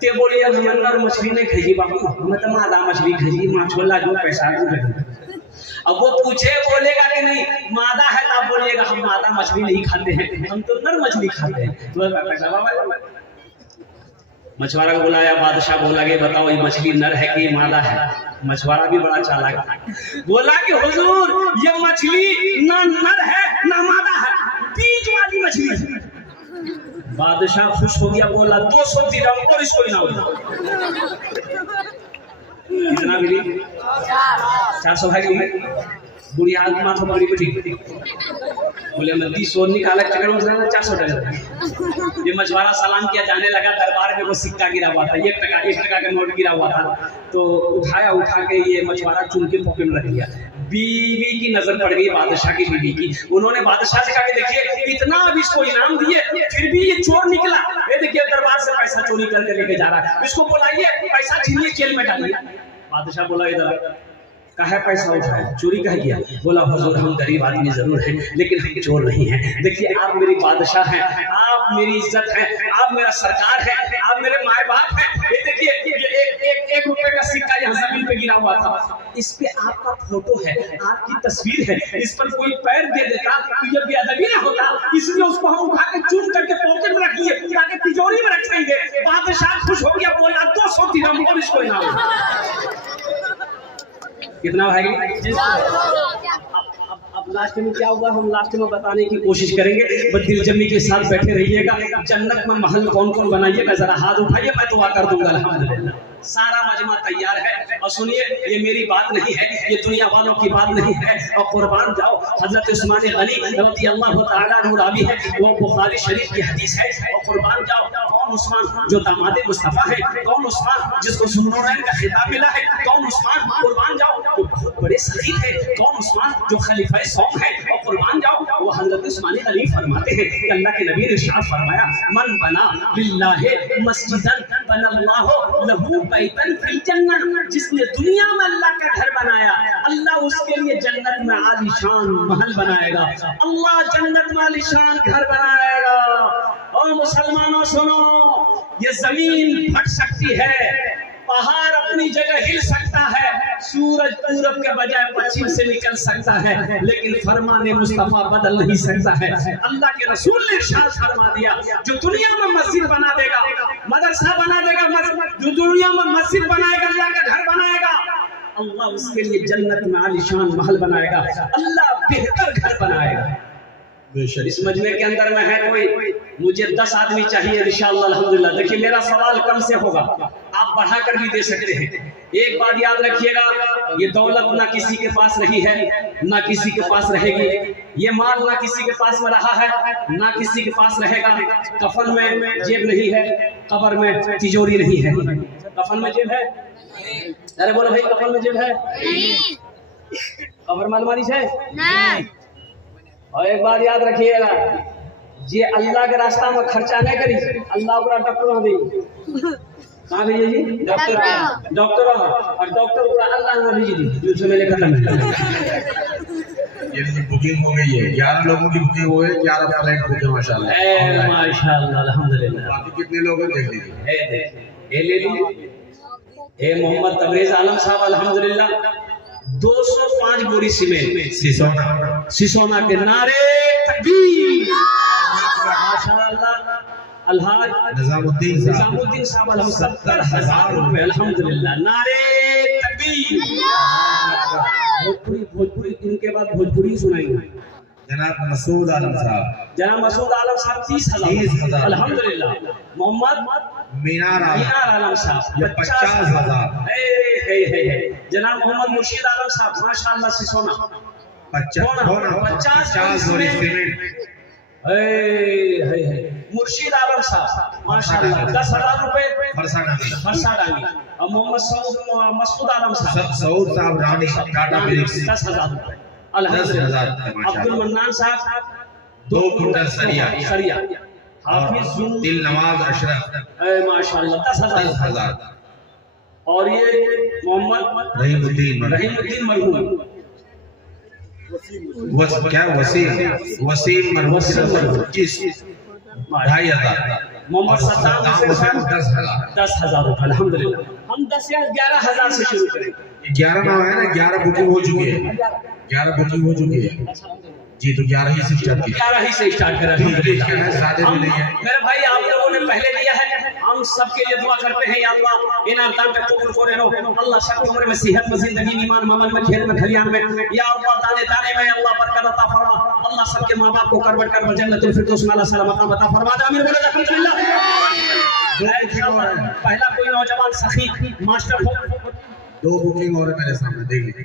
ते बोलिए हम नर मछली नहीं खाई बाबू हम तो मादा मछली खाई माछोला जो पैसा को लगे। अब वो पूछे बोलेगा कि नहीं मादा है तब बोलिएगा हम मादा मछली नहीं खाते हैं हम तो नर मछली खाते हैं। तो मछुआरा को बुलाया, बादशाह बोला कि बताओ ये मछली नर है कि मादा है? मछुआरा भी बड़ा चालाक था, बोला कि हुजूर ये मछली ना नर है ना मादा है, बीच वाली मछली है। बादशाह खुश हो गया, बोला 200 दिरहम और इसको इनाम। कितना मिली? 400 भाई। बुढ़िया माथा बड़ी बड़ी बोले मैं 20 और निकाला चक्कर में 400 टका। ये मछुआरा सलाम किया, जाने लगा दरबार में वो सिक्का गिरा हुआ था, 1 टका का नोट गिरा हुआ था। तो उठा के ये मछुआरा चुन के पॉकेट में रख दिया। बीवी की नजर पड़ गई बादशाह की बीवी की। उन्होंने बादशाह से कहा कि देखिए इतना अब इसको इनाम दिए फिर भी ये चोर निकला, ये देखिए दरबार से पैसा चोरी करके लेके जा रहा है, इसको बुलाइए पैसा छीनिए जेल में डालिए। बादशाह बोला इधर कहा पैसा उठाया, चोरी कह किया? बोला हुजूर हम गरीब आदमी जरूर हैं लेकिन हम चोर नहीं हैं। देखिए आप मेरी बादशाह हैं, आप मेरी इज्जत हैं, आप मेरा सरकार है, आप मेरे माए बाप हैं। ये देखिए ये 1 रुपए का सिक्का यहाँ जमीन पे गिरा हुआ था, इस पे आपका फोटो है, आपकी तस्वीर है, इस पर कोई पैर दे देता तो ये बेअदबी ना होता, इसलिए उसको हम उठा के चुन करके पॉकेट में रख लिए ताकि तिजोरी में रखेंगे। बादशाह खुश हो गया, बोला 200 दिरहम और इसको इनाम। कितना भाई? अब लास्ट में क्या हुआ हम लास्ट में बताने की कोशिश करेंगे, बस दिलजमी के साथ बैठे रहिएगा। जन्नत में महल कौन कौन बनाइएगा जरा हाथ उठाइए, मैं दुआ कर दूंगा अल्हम्दुलिल्लाह। सारा मजमा तैयार है। और सुनिए, ये मेरी बात नहीं है, ये दुनिया वालों की बात नहीं है। और कुर्बान जाओ, हजरत उस्मान गनी रज़ी अल्लाह तआला अन्हु रावी है, वो बुखारी शरीफ की हदीस है। और कुर्बान जाओ, कौन उस्मान जो दामाद मुस्तफा है, कौन उस्मान जिसको ज़ुन्नूरैन का खिताब मिला है, कौन उस्मान कुर्बान जाओ जो बहुत बड़े सही है, कौन उस्मान जो खलीफा सौम है। और कुर्बान जाओ, वो हजरत उस्मान गनी फरमाते हैं कि अल्लाह के नबी ने इरशाद फरमाया, मन बना लिल्लाहि मस्जिदन बनल्लाहु लहू बैतन फिल जन्नह, जिसने दुनिया में अल्लाह का घर बनाया, अल्लाह उसके लिए जन्नत में आलीशान महल बनाएगा। अल्लाह जन्नत में आलीशान घर बनाएगा। और मुसलमानों सुनो, ये जमीन फट सकती है, पहाड़ अपनी जगह हिल सकता है, सूरज पूरब के बजाय पश्चिम से निकल सकता है, लेकिन फरमान मुस्तफा बदल नहीं सकता है। अल्लाह के रसूल ने इरशाद फरमा दिया, जो दुनिया में मस्जिद बना देगा, मदरसा बना देगा, जो दुनिया में मस्जिद बनाएगा, अल्लाह का घर बनाएगा, अल्लाह उसके लिए जन्नत में आलीशान महल बनाएगा, अल्लाह बेहतर घर बनाएगा। इस मजमे के अंदर में है कोई, मुझे 10 आदमी चाहिए इंशाअल्लाह अल्हम्दुलिल्लाह। देखिए, मेरा सवाल कम से होगा, आप बढ़ाकर भी दे सकते हैं। एक बात याद रखिएगा, ये दौलत ना किसी के पास रही है, ना किसी के पास रहेगी, ये माल ना किसी के पास में रहा है, ना किसी के पास रहेगा। कफन में जेब नहीं है, कब्र में तिजोरी नहीं है। कफन में जेब है? अरे बोलो भाई, कफन में जेब है? कब्र में अलमारी है? नहीं। और एक बात याद रखिएगा, जे अल्लाह के रास्ता में खर्चा नहीं करी, अल्लाह पूरा डॉक्टर दी कहाँ भेजे जी? डॉक्टर और डॉक्टर पूरा अल्लाह ने भेजी दी, जो से मेरे खत्म है। ये बुकिंग हो गई है, 11 लोगों की बुकिंग हो गई, 11 फ्लाइट बुक है माशाल्लाह। माशाल्लाह अल्हम्दुलिल्लाह। बाकी कितने लोग हैं देख लीजिए, ये ले लीजिए। ए मोहम्मद तबरेज आलम साहब अल्हम्दुलिल्लाह 205 बोरी सीमेंट सिसोना के नारे तकबीर, माशाअल्लाह। अलहाज निजामुद्दीन साहब 70,000 रुपए अल्हम्दुलिल्लाह, नारे तकबीर। भोजपुरी इनके बाद भोजपुरी सुनाएंगे जनाब मसूद आलम साहब 30,000 अल्हम्दुलिल्लाह। मोहम्मद मीनार आलम साहब 50,000। जनाब मोहम्मद मुर्शीद आलम साहब माशाअल्लाह सिसोना 50 बोरी सीमेंट। मुर्शीद आलम साहब माशाअल्लाह 10,000 रुपए फरसा डाली। और मोहम्मद मसूद आलम सऊद साहब रानी टाटा 10,000 रुपए अल्हम्दुलिल्लाह। अब्दुल मन्नान साहब 2 कुंटल सरिया। हाफिज दिल नवाज अशरफ माशाअल्लाह 10,000। और ये मोहम्मद रहीमुद्दीन मरहूम वसीम मरहूम 2,500। मोहम्मद सद्दाम 10,000 रुपए अल्हम्दुलिल्लाह। हम 10 या 11,000 से शुरू करेंगे। 11 ना है ना, 11 बुकिंग हो चुकी है, 11 बुकिंग हो चुकी है जी, तो 11 ही से स्टार्ट किया, 11 ही से स्टार्ट करा। सादे भी नहीं है मेरे भाई, आप लोगों ने पहले लिया है, हम सबके लिए दुआ करते हैं, या अल्लाह इन अरदान पे कबूल करे लो। अल्लाह सबकी उम्र में सेहत में, जिंदगी में, ईमान में, अमल में, खेल में, खलियान में, या अल्लाह दाने दाने में अल्लाह बरकत अता फरमा। अल्लाह सबके मां बाप को करबट कर जन्नतुल फिरदौस में अल्लाह सलामत अता फरमा दे। आमीन बोलो अल्हम्दुलिल्लाह। पहला कोई नौजवान सखी मास्टर हो, 2 बुकिंग और मेरे सामने देख लीजिए।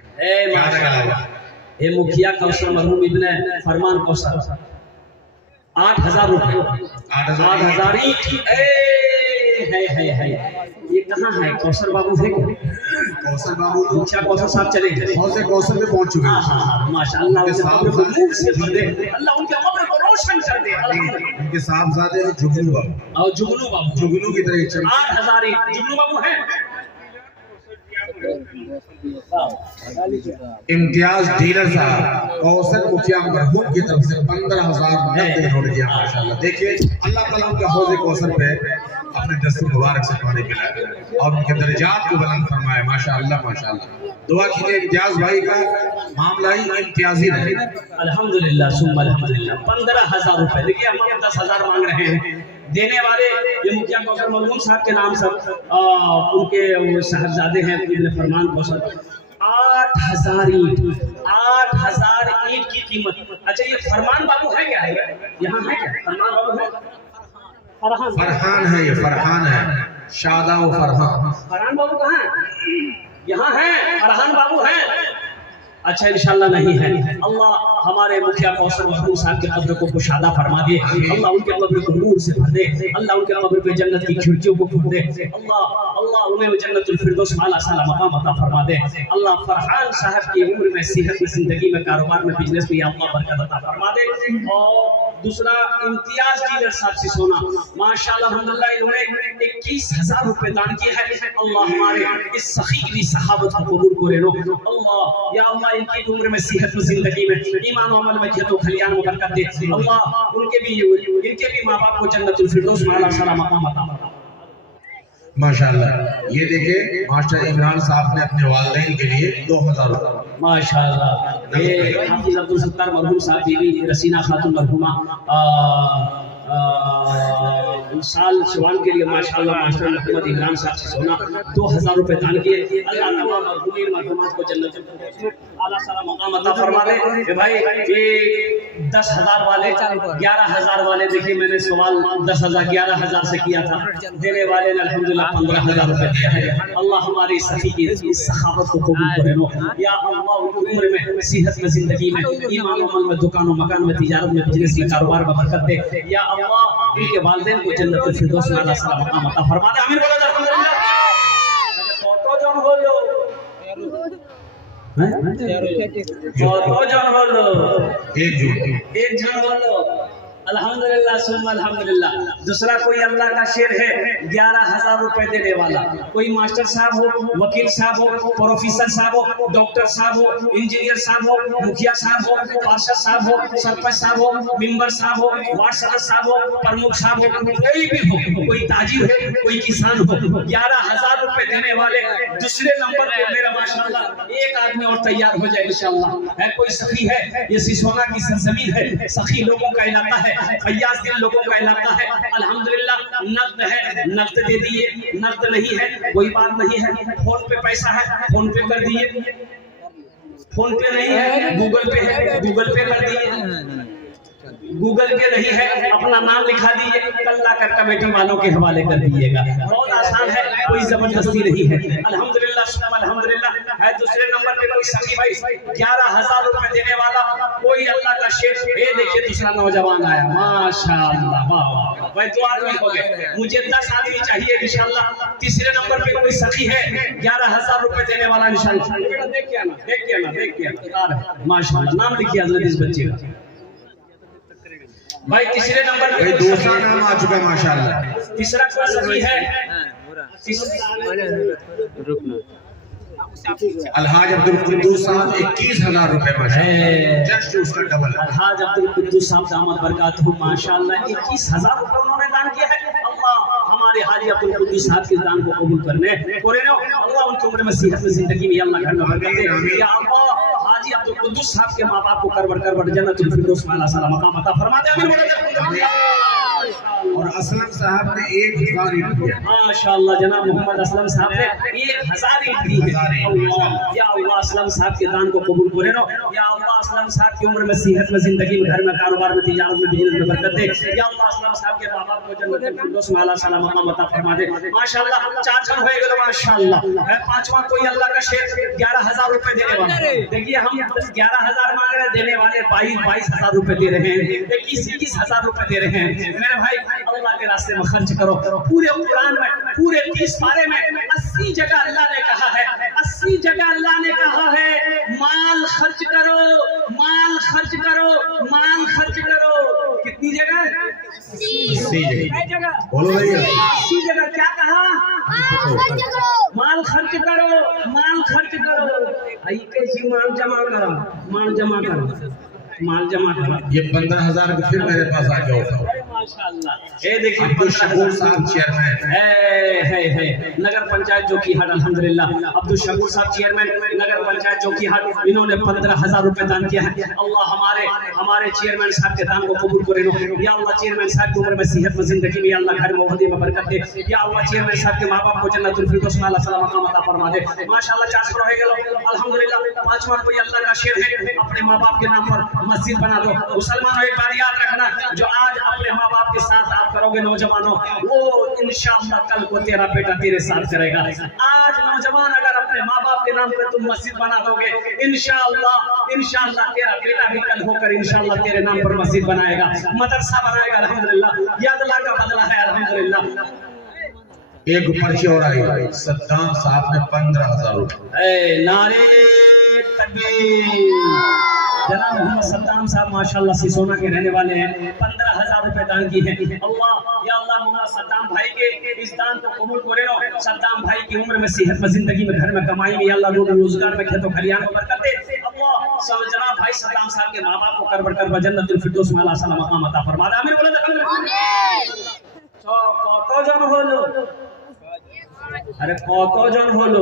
ये मुखिया कौशल मरहूम इब्ने फरमान कौशल 8,000 रुपए 8,000 है। ये कहाँ है? कौशल बाबू है क्या? कौशल बाबू मुखिया कौशल साहब चले गए, कौशल में पहुंच चुके हैं माशाअल्लाह। अल्लाह उनके कब्र को रोशन कर दे। उनके साहबजादे जुगनू बाबू और जुगनू की तरह 8,000 जुगनू बाबू है। इम्तियाज डीलर साहब कौशल मुखिया मरहूम की तरफ से 15,000 नोट दिया माशाल्लाह। देखिए, अल्लाह ताला उनके हौज़े कौशल पे अपने दस्तूर मुबारक से पानी पिलाए और उनके दर्जात को बुलंद फरमाए माशाअल्लाह माशाअल्लाह। दुआ कीजिए इम्तियाज भाई का मामला ही इम्तियाजी रहे अल्हम्दुलिल्लाह सुम्मा अल्हम्दुलिल्लाह। 15,000 रुपए। देखिए, हम 10,000 मांग रहे हैं। देने वाले ये मुखिया कौशल मरहूम साहब के नाम सब उनके साहबजादे हैं इब्ने फरमान कौशल। 8,000 ईंट की कीमत। अच्छा, ये फरमान बाबू है क्या? यहाँ है क्या फरमान बाबू? है फरहान है, ये फरहान है। शादा व फरहान। फरहान बाबू कहाँ हैं? यहाँ हैं, फरहान बाबू हैं। अच्छा इंशाल्लाह नहीं है। अल्लाह हमारे मुखिया कौसर महमूद साहब के कब्र को कुशादा फरमा दे, अल्लाह उनके कब्र को नूर से भर दे, अल्लाह उनके कब्र पे जन्नत की खिड़कियों को खोल दे, अल्लाह उन्हें जन्नतुल फिरदौस आला साला मकाम अता फरमा दे। अल्लाह फरहान साहब की उम्र में, सेहत में, जिंदगी में, कारोबार में, बिजनेस में अल्लाह बरकत अता फरमा दे। और दूसरा इम्तियाज डीलर साहब से सोना माशाल्लाह अल्हम्दुलिल्लाह इन्होंने 21,000 रुपए दान किए हैं। अल्लाह हमारे इस सखी की सहाबत को कबूल करे लो। अल्लाह या अल्लाह इनकी उम्र में, सेहत में, जिंदगी में, ईमान और अमल में जतो खलियान में बरकत दे। अल्लाह इनके भी माँ बाप को जन्नतुल फिरदौस में आला साला मकाम अता फरमा। माशाल्लाह ये देखिए मास्टर इमरान साहब ने अपने वालिदैन के लिए 2,000 रुपए। माशाल्लाह ये हाफिज अब्दुल सत्तार मरहूम साहब बीवी रसीना खातून मरहूमा साल शवाल के लिए माशाल्लाह मास्टर मोहम्मद इमरान साहब से सोना 2,000 रुपए दान किए। अल्लाह तमाम मरहूमीन मरहूमात को जन्नत आला साला मकाम अता फरमा दे। भाई ये 10,000 वाले 11,000 वाले देखिए मैंने सवाल 10,000 11,000 से किया था, देने वाले ने अल्हम्दुलिल्लाह 15,000 रुपए दिया है। अल्लाह हमारी सखी की इस सखावत को कबूल करे लो। या अल्लाह उनकी उम्र में, सेहत में, जिंदगी में, ईमान अमल में, दुकानों मकान में, तिजारत में, बिजनेस में, कारोबार में बरकत दे। या अल्लाह इनके वालिदैन को जन्नतुल फिरदौस में आला साला मकाम अता फरमा दे। आमीन बोलो अल्हम्दुलिल्लाह। कतो जन बोलो कतो जन बोलो एक जन बोलो अल्हम्दुलिल्लाह सुम्मा अल्हम्दुलिल्लाह। दूसरा कोई अल्लाह का शेर है 11,000 रुपए देने वाला, कोई मास्टर साहब हो, वकील साहब हो, प्रोफेसर साहब हो, डॉक्टर साहब हो, इंजीनियर साहब हो, मुखिया साहब हो, पार्षद साहब हो, सरपंच साहब हो, मेंबर साहब हो, वार्ड सदस्य साहब हो, प्रमुख साहब हो, कोई भी हो, कोई ताजिर हो, कोई किसान हो, 11,000 रुपए देने वाले दूसरे नंबर पे मेरा माशाल्लाह एक आदमी और तैयार हो जाए इंशाल्लाह। है कोई सखी है, ये सिसोना की सरजमीन है, सखी लोगों का इलाका है, फैयाज दिल लोगों का इलाका है। अल्हम्दुलिल्लाह नक़द है, नक़द दे दिए, नक़द नहीं है कोई बात नहीं है, फोन पे पैसा है फोन पे कर दिए, फोन पे नहीं है गूगल पे है गूगल पे कर दिए, गूगल पे नहीं है अपना नाम लिखा दिए, कल्ला कर कमेटी वालों के हवाले कर दिएगा। बहुत आसान है, कोई जबरदस्ती नहीं है। अल्हम्दुलिल्लाह अल्हम्दुलिल्लाह है। दूसरे नंबर पे कोई सखी भाई 11,000 रुपए देने वाला, कोई अल्लाह का शेर। ये देखिए दूसरा नौजवान आया माशाअल्लाह, वाह वाह भाई 2 आदमी हो गए, मुझे 10 आदमी चाहिए इंशाल्लाह। तीसरे नंबर पे कोई सखी है 11,000 रुपए देने वाला इंशाल्लाह। बेटा देख के आना माशाअल्लाह। नाम लिखिए हजरत इस बच्चे का भाई। तीसरे नंबर पे दूसरा नाम आ चुका माशाल्लाह। तीसरा कोई सखी है अलहाज अब्दुल कुद्दूस साहब 21,000 रुपए माशाल्लाह, जस्ट उसका डबल। अलहाज अब्दुल कुद्दूस साहब दामद बरकातहू माशाल्लाह 21,000 रुपए उन्होंने दान किया है। अल्लाह हमारे हाजी अब्दुल कुद्दूस साहब के दान को कबूल करने करे नो। अल्लाह उनकी उम्र में, सेहत में, जिंदगी में अल्लाह घर में बरकत दे। या अल्लाह हाजी अब्दुल कुद्दूस साहब के माँ बाप को करवट जन्नतुल फिरदौस में आला साला मकाम अता फरमा दे। आमीन बोलो। और असलम साहब ने 1,000 ईंट दिया माशाल्लाह। जनाब मोहम्मद असलम साहब ने 1,000 ईंट दी है। अल्लाह या अल्लाह असलम साहब के दान को कबूल करे नो। या अल्लाह असलम साहब की उम्र में, सेहत में, जिंदगी में, घर में, कारोबार में, तिजारत में, बिजनेस में बरकत दे। या अल्लाह असलम साहब के माँ बाप को जन्नतुल फिरदौस में आला साला मकाम अता फरमा दे। माशाल्लाह 4 जन हो गए माशाल्लाह। है पांचवा कोई अल्लाह का शेर 11,000 रुपए देने वाला। देखिए हम 11,000 मांग रहे, देने वाले 22,000 रुपए दे रहे हैं, 21,000 रुपए दे रहे हैं। मेरे भाई अल्लाह के रास्ते में खर्च करो। पूरे कुरान में, पूरे 30 पारे में 80 जगह अल्लाह ने कहा है, 80 जगह अल्लाह ने कहा है माल खर्च करो, माल खर्च करो, माल खर्च करो। कितनी जगह? 80 जगह। बोलो भैया 80 जगह क्या कहा? माल खर्च करो, माल खर्च करो। कैसी माल जमा करो, माल जमा करो, माल जमा करो। ये 15,000 को फिर मेरे पास आ जाओ माशाल्लाह। ये देखिए अब्दुल शकूर साहब चेयरमैन है नगर पंचायत जोकीहाट। अल्हम्दुलिल्लाह अब्दुल शकूर साहब चेयरमैन नगर पंचायत जोकीहाट, इन्होंने 15,000 रुपए दान किया है। अल्लाह हमारे चेयरमैन साहब के दान को कबूल करे। या अल्लाह चेयरमैन साहब की उम्र में, सेहत में, जिंदगी में अल्लाह घर में, वहदी में बरकत दे। या अल्लाह चेयरमैन साहब के माँ बाप को जन्नतुल फिरदौस में आला साला मकाम अता फरमा दे। माशाल्लाह 400 हो गए अल्हम्दुलिल्लाह। पांचवा कोई अल्लाह का शेर है, अपने माँ बाप के नाम पर मस्जिद बना दो। मुसलमानों एक बात याद रखना, जो आज अपने माँ बाप बाप के साथ आप करोगे नौजवानों, वो इंशाअल्लाह कल को तेरा बेटा तेरे साथ करेगा। आज नौजवान अगर अपने माँ बाप के नाम पे तुम मस्जिद बना दोगे, इंशाअल्लाह तेरा बेटा भी कल होकर इंशाअल्लाह तेरे नाम पर मस्जिद बनाएगा, मदरसा बनाएगा। अल्हम्दुलिल्लाह, ये अल्लाह का बदला है। अल्हम्दुलिल्लाह। एक पर्ची और आई, सद्दाम साहब ने 15,000 रुपए। नारे तकबीर। जनाब मोहम्मद सद्दाम साहब माशाअल्लाह सिसोना के रहने वाले हैं, 15,000 रुपए दान किए हैं। अल्लाह या अल्लाह मोहम्मद सद्दाम भाई के इस दान को कबूल करे रो। सद्दाम भाई की उम्र में, सेहत में, जिंदगी में, घर में, कमाई में अल्लाह रोजगार में, खेतों खलियान में बरकत दे। अल्लाह सब जनाब भाई सद्दाम साहब के माँ बाप को करबर कर जन्नतुल फिरदौस में अल्लाह सलाम मकाम अता फरमा दे। आमीन बोले तो कतজন হলো? अरे कतজন হলো?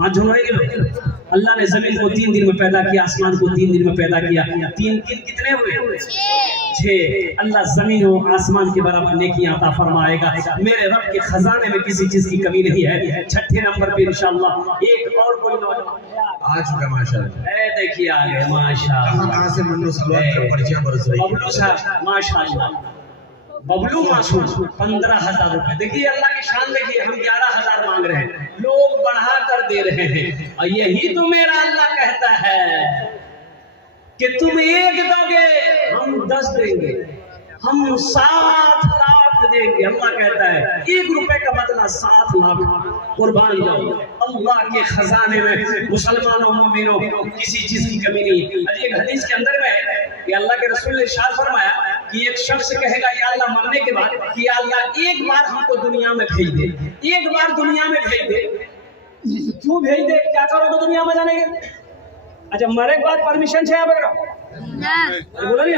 हाथ झुमाए गेलो। अल्लाह ने जमीन को 3 दिन में पैदा किया, आसमान को 3 दिन में पैदा किया। 3 कितने हुए? 6। अल्लाह जमीन और आसमान के बराबर नेकियां अता फरमाएगा। मेरे रब के खजाने में किसी चीज की कमी नहीं है। 6ठे नंबर पे इंशाअल्लाह एक और कोई नौजवान आज का माशाअल्लाह, ए देखिए आ गए माशाअल्लाह। कहां से मन्नू सलवार की पर्चियां बरस रही है। बबलू साहब माशाअल्लाह, बबलू मासूम 15,000 रुपए। देखिए अल्लाह की शान, देखिए हम 11,000 मांग रहे हैं, लोग बढ़ा कर दे रहे हैं। और यही तो मेरा अल्लाह कहता है कि तुम 1 दोगे हम 10 देंगे, हम 7 लाख देंगे। अल्लाह कहता है 1 रुपए का बदला 7 लाख। कुर्बान जाओ, अल्लाह के खजाने में मुसलमानों मोमिनों किसी चीज की कमी नहीं। एक हदीस के अंदर में है कि अल्लाह के रसूल ने इरशाद फरमाया कि एक शख्स कहेगा या अल्लाह मरने के बाद कि या अल्लाह एक बार हमको दुनिया में भेज दे, एक बार दुनिया में भेज दे। क्यों भेज दे? क्या करोगे दुनिया में जाने के? अच्छा मरे के बाद परमिशन है बोला नहीं?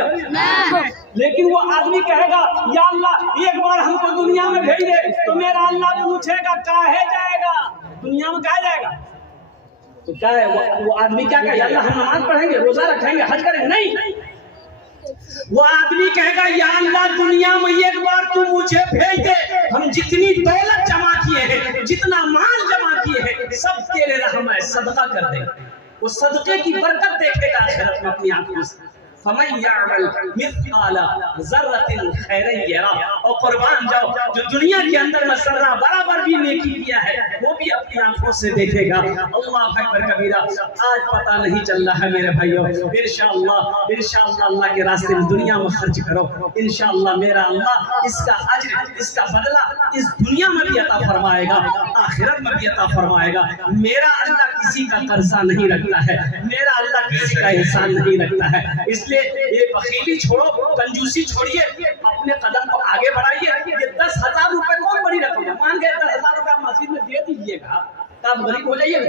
लेकिन वो आदमी कहेगा या अल्लाह एक बार हमको दुनिया में भेज दे, तो मेरा अल्लाह पूछेगा काहे जाएगा दुनिया में, कहा जाएगा? तो क्या है वो आदमी क्या कहेगा? अल्लाह हम नमाज पढ़ेंगे, रोजा रखेंगे, हज करेंगे? नहीं, वो आदमी कहेगा या अल्लाह दुनिया में एक बार तू मुझे भेज दे, हम जितनी दौलत जमा किए हैं, जितना माल जमा किए हैं, सब तेरे रहम है सदका कर दे। वो सदके की बरकत देखेगा आखिरत में अपनी आंखों से। फमन यअमल मिस्काला ज़र्रतिन खैरन यरा। और कुर्बान जाओ, जो दुनिया के अंदर में ज़र्रा बराबर भी नेकी किया है वो भी अपनी आंखों से देखेगा। अल्लाह अकबर कबीरा। आज पता नहीं चल रहा है मेरे भाइयों, इंशाअल्लाह इंशाअल्लाह अल्लाह के रास्ते में दुनिया में खर्च करो। इंशाअल्लाह मेरा अल्लाह इसका अज्र, इसका बदला इस दुनिया में भी अता फरमाएगा, आखिरत में भी अता फरमाएगा। मेरा अल्लाह किसी का कर्जा नहीं रखता है, मेरा अल्लाह किसी का एहसान नहीं रखता है। इसलिए ये बखीली छोड़ो, कंजूसी छोड़िए, अपने कदम को आगे बढ़ाइए। ये 10,000 रुपए कौन बड़ी रकम है? मान गए 10,000 रुपए मस्जिद में दे दीजिएगा तो आप गरीब हो जाइएगा।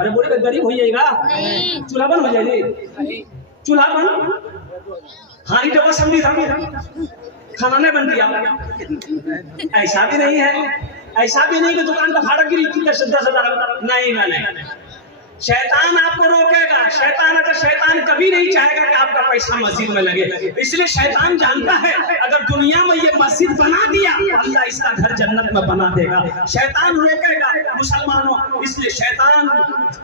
अरे बोले गरीब हो जाएगा, चूल्हा बन हो जाएगी, चूल्हा बन हारी डबा समझी था, खाना नहीं बन दिया। ऐसा भी नहीं है, ऐसा भी नहीं कि दुकान का भाड़ा गिरी 10,000। नहीं, शैतान आपको रोकेगा। शैतान अगर शैतान कभी नहीं चाहेगा कि आपका पैसा मस्जिद में लगे, इसलिए शैतान जानता है अगर दुनिया में ये मस्जिद बना दिया अल्लाह इसका घर जन्नत में बना देगा। शैतान रोकेगा मुसलमानों, इसलिए शैतान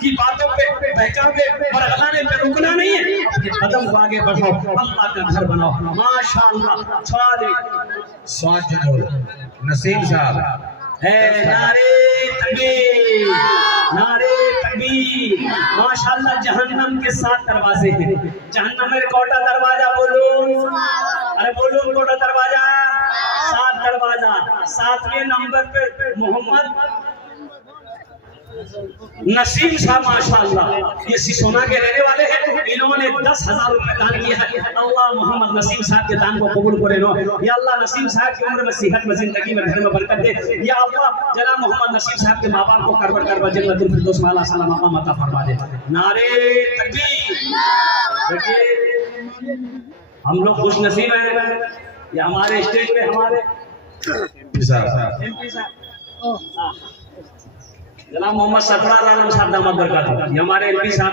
की बातों पे बहकावे बरगलाने पे रुकना नहीं है, अपने कदम को आगे बढ़ाओ, अल्लाह का घर बनाओ। माशाअल्लाह नसीम साहब है। नारे तकबीर, नारे तकबीर। माशाअल्लाह जहन्नम के 7 दरवाजे हैं। जहन्नम में कोटा दरवाजा बोलो, अरे बोलो कोटा दरवाजा, 7 दरवाजा। 7वें नंबर पे मोहम्मद नसीम साहब माशाअल्लाह, ये सिसोना के रहने वाले हैं। इन्होंने 10,000 रुपए दान किया है। अल्लाह मोहम्मद नसीम साहब के दान को कबूल करे नो। या अल्लाह नसीम साहब की उम्र में, सेहत में, जिंदगी में, घर में बरकत दे। या अल्लाह जनाब मोहम्मद नसीम साहब के माँ बाप को करबर जन्नतुल फिरदौस में अल्लाह सलाम मकाम अता फरमा दे। नारे तकबीर। देखिए हम लोग खुश नसीब हैं, ये हमारे स्टेज पे हमारे एमपी साहब जनाब मोहम्मद सरफराज आलम साहब दामद बरकत, हमारे एमपी साहब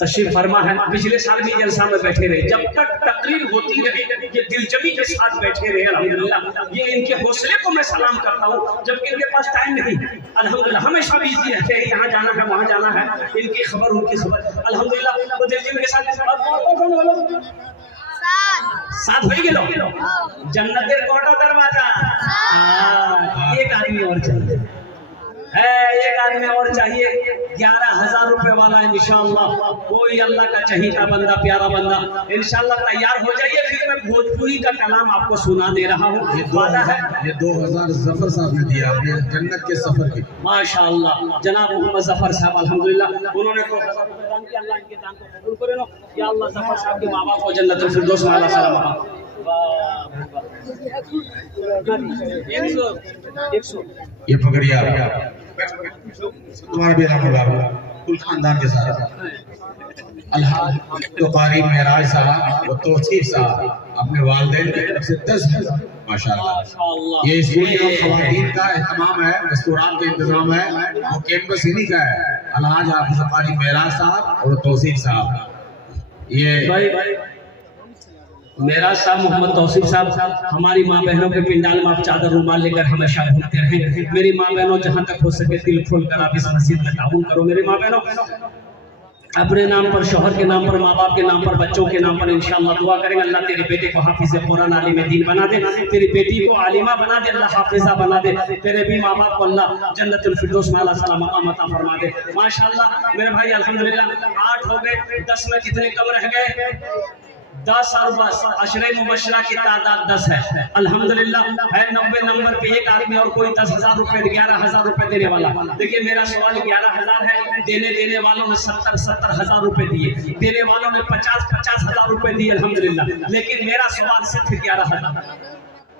तशरीफ फरमा है। पिछले साल भी जलसा में बैठे रहे, जब तक तकरीर होती रही ये दिलजमी के साथ बैठे रहे। अल्हम्दुलिल्लाह ये इनके हौसले को मैं सलाम करता हूँ, जबकि इनके पास टाइम नहीं। अल्हम्दुलिल्लाह हमेशा बिजी रहते हैं, यहाँ जाना है वहाँ जाना है, इनकी खबर उनकी खबर। अल्हम्दुलिल्लाह वो दिलजमी के साथ साथ हो गेलो जन्नतेर कोटा दरवाजा एक आदमी और चाहिए है, एक आदमी और चाहिए 11,000 रुपए वाला इंशाअल्लाह। कोई अल्लाह का चहीता बंदा, प्यारा बंदा इंशाअल्लाह तैयार हो जाइए। फिर मैं भोजपुरी का कलाम आपको सुना दे रहा हूँ। ये 2000 जफर साहब ने दिया अपने जन्नत के सफर की। माशाअल्लाह जनाब मोहम्मद जफर साहब अल्हम्दुलिल्लाह उन्होंने तो दान किया। अल्लाह इनके दान को कबूल करे नो या अल्लाह। जफर साहब के माँ बाप को जन्नतुल फिरदौस में अल्लाह सलाम। ये पकड़िए आप, तुम्हारा भी नाम होगा कुल खानदान के साथ। अल्लाह तो कारी महराज साहब और तौसीफ साहब अपने वालिदैन की तरफ से 10,000 माशाअल्लाह। ये स्कूल में खवातीन का एहतमाम है, दस्तूरात का इंतजाम है, वो कैंपस इन्हीं का है। अल्लाह हाफिज कारी महराज साहब और तौसीफ साहब। ये भाई मेरा साहब मोहम्मद तौसीफ साहब हमारी माँ बहनों के पिंडाल में आप चादर रुमाल लेकर हमेशा घूमते रहे। मेरी माँ बहनों जहाँ तक हो सके दिल खोल कर आप इस मस्जिद में ताउन करो। मेरी माँ बहनों अपने नाम पर, शोहर के नाम पर, माँ बाप के नाम पर, बच्चों के नाम पर इंशाअल्लाह दुआ करेंगे। अल्लाह तेरे बेटे को हाफिज़ कुरान आलिम दीन बना दे, तेरी बेटी को आलिमा बना दे, अल्लाह हाफिज़ा बना दे, तेरे भी माँ बाप को अल्लाह जन्नतुल फिरदौस में अल्लाह सलाम मकाम अता फरमा दे। माशाअल्लाह मेरे भाई अल्हम्दुलिल्लाह 8 हो गए, 10 में कितने कम रह गए? 10 और बस। अशरे मुबशरा की तादाद 10 है अल्हम्दुलिल्लाह। है 90 नंबर पे एक आदमी और कोई 10,000 रुपए 11,000 रुपए देने वाला। देखिए मेरा सवाल 11,000 है। देने वालों ने 70,000 रुपए दिए, देने वालों ने 50,000 रुपए दिए अल्हम्दुलिल्लाह। लेकिन मेरा सवाल सिर्फ 11,000।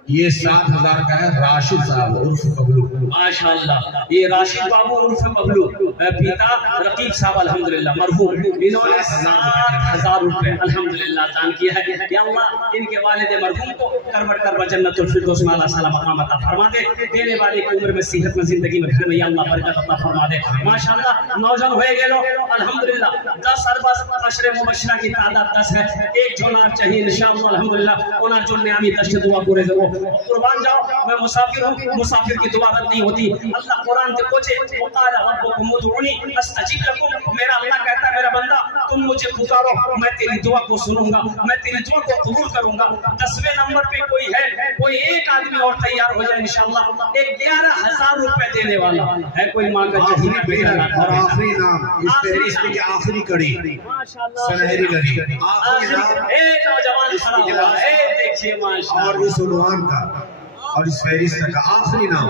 ये 7,000 का है राशिद साहब उर्फ बबलू। माशाअल्लाह ये राशिद बाबू उर्फ बबलू पिता रकीब साहब अल्हम्दुलिल्लाह मरहूम, इन्होंने 7,000 रुपए अल्हम्दुलिल्लाह दान किया है। या अल्लाह इनके वालिद मरहूम को करबट जन्नतुल फिरदौस में अल्लाह सलाम मकाम अता फरमा दे। देने वाले की उम्र में सेहत में जिंदगी में घर में या अल्लाह बरकत अता फरमा दे। माशाअल्लाह नौजवान हो गेलो अल्हम्दुलिल्लाह। 10 और बस अशरे मुबशरा की तादाद 10 है। एक जोनार चाहिए इंशाअल्लाह अल्हम्दुलिल्लाह। ओनार जोने आमी 10 दुआ करे देबो। कुर्बान जाओ, मैं मुसाफिर हूँ, मुसाफिर की दुआ रद्द नहीं होती। अल्लाह कुरान के पूछे वक़ाल रब्बुकुम उदऊनी अस्तजीब लकुम। मेरा अल्लाह कहता है मेरा बंदा तुम मुझे पुकारो, मैं तेरी दुआ को सुनूंगा, मैं तेरी दुआ को कबूल करूंगा। 10वें नंबर पे कोई है, कोई एक आदमी और तैयार हो जाए इंशाअल्लाह। 11,000 रुपए देने वाला है कोई मां का चाहिए बेटा। और आखिरी नाम इसकी आखिरी कड़ी माशाअल्लाह सुनहरी कड़ी आखिरी नाम एक नौजवान खड़ा हुआ है, देखिए माशाअल्लाह। और इस उन्वान का और इस फहरिस्त का आखिरी नाम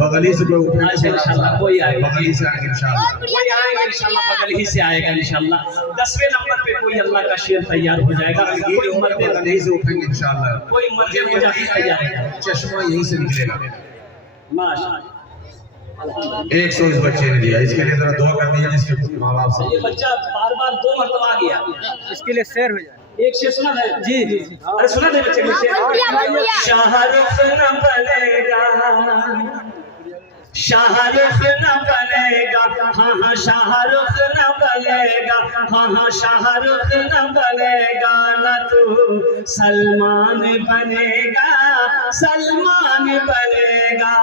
बगली से कोई इंशाअल्लाह कोई आएगा, बगली से आएगा इंशाअल्लाह। कोई आएगा इंशाअल्लाह, बगल ही से आएगा इंशाअल्लाह। 10वें नंबर पे कोई अल्लाह का शेर तैयार हो जाएगा। कोई मर्द बगली से उठेंगे इंशाअल्लाह। कोई मर्द मुजाहिद तैयार है। चश्मा यहीं से निकलेगा। माशाअल्लाह 100 इस बच्चे ने दिया, इसके लिए जरा दुआ कर दीजिए जिसके माँ बाप से। ये बच्चा बार 2 मरतबा आ गया, इसके लिए शेर हो जाए। एक शेर सुना है जी। अरे सुना दे बच्चे को शेर। शाहरुख न बनेगा, शाहरुख न बनेगा, हाँ हाँ शाहरुख न बनेगा, हाँ हाँ शाहरुख न बनेगा, न तू सलमान बनेगा, सलमान बनेगा।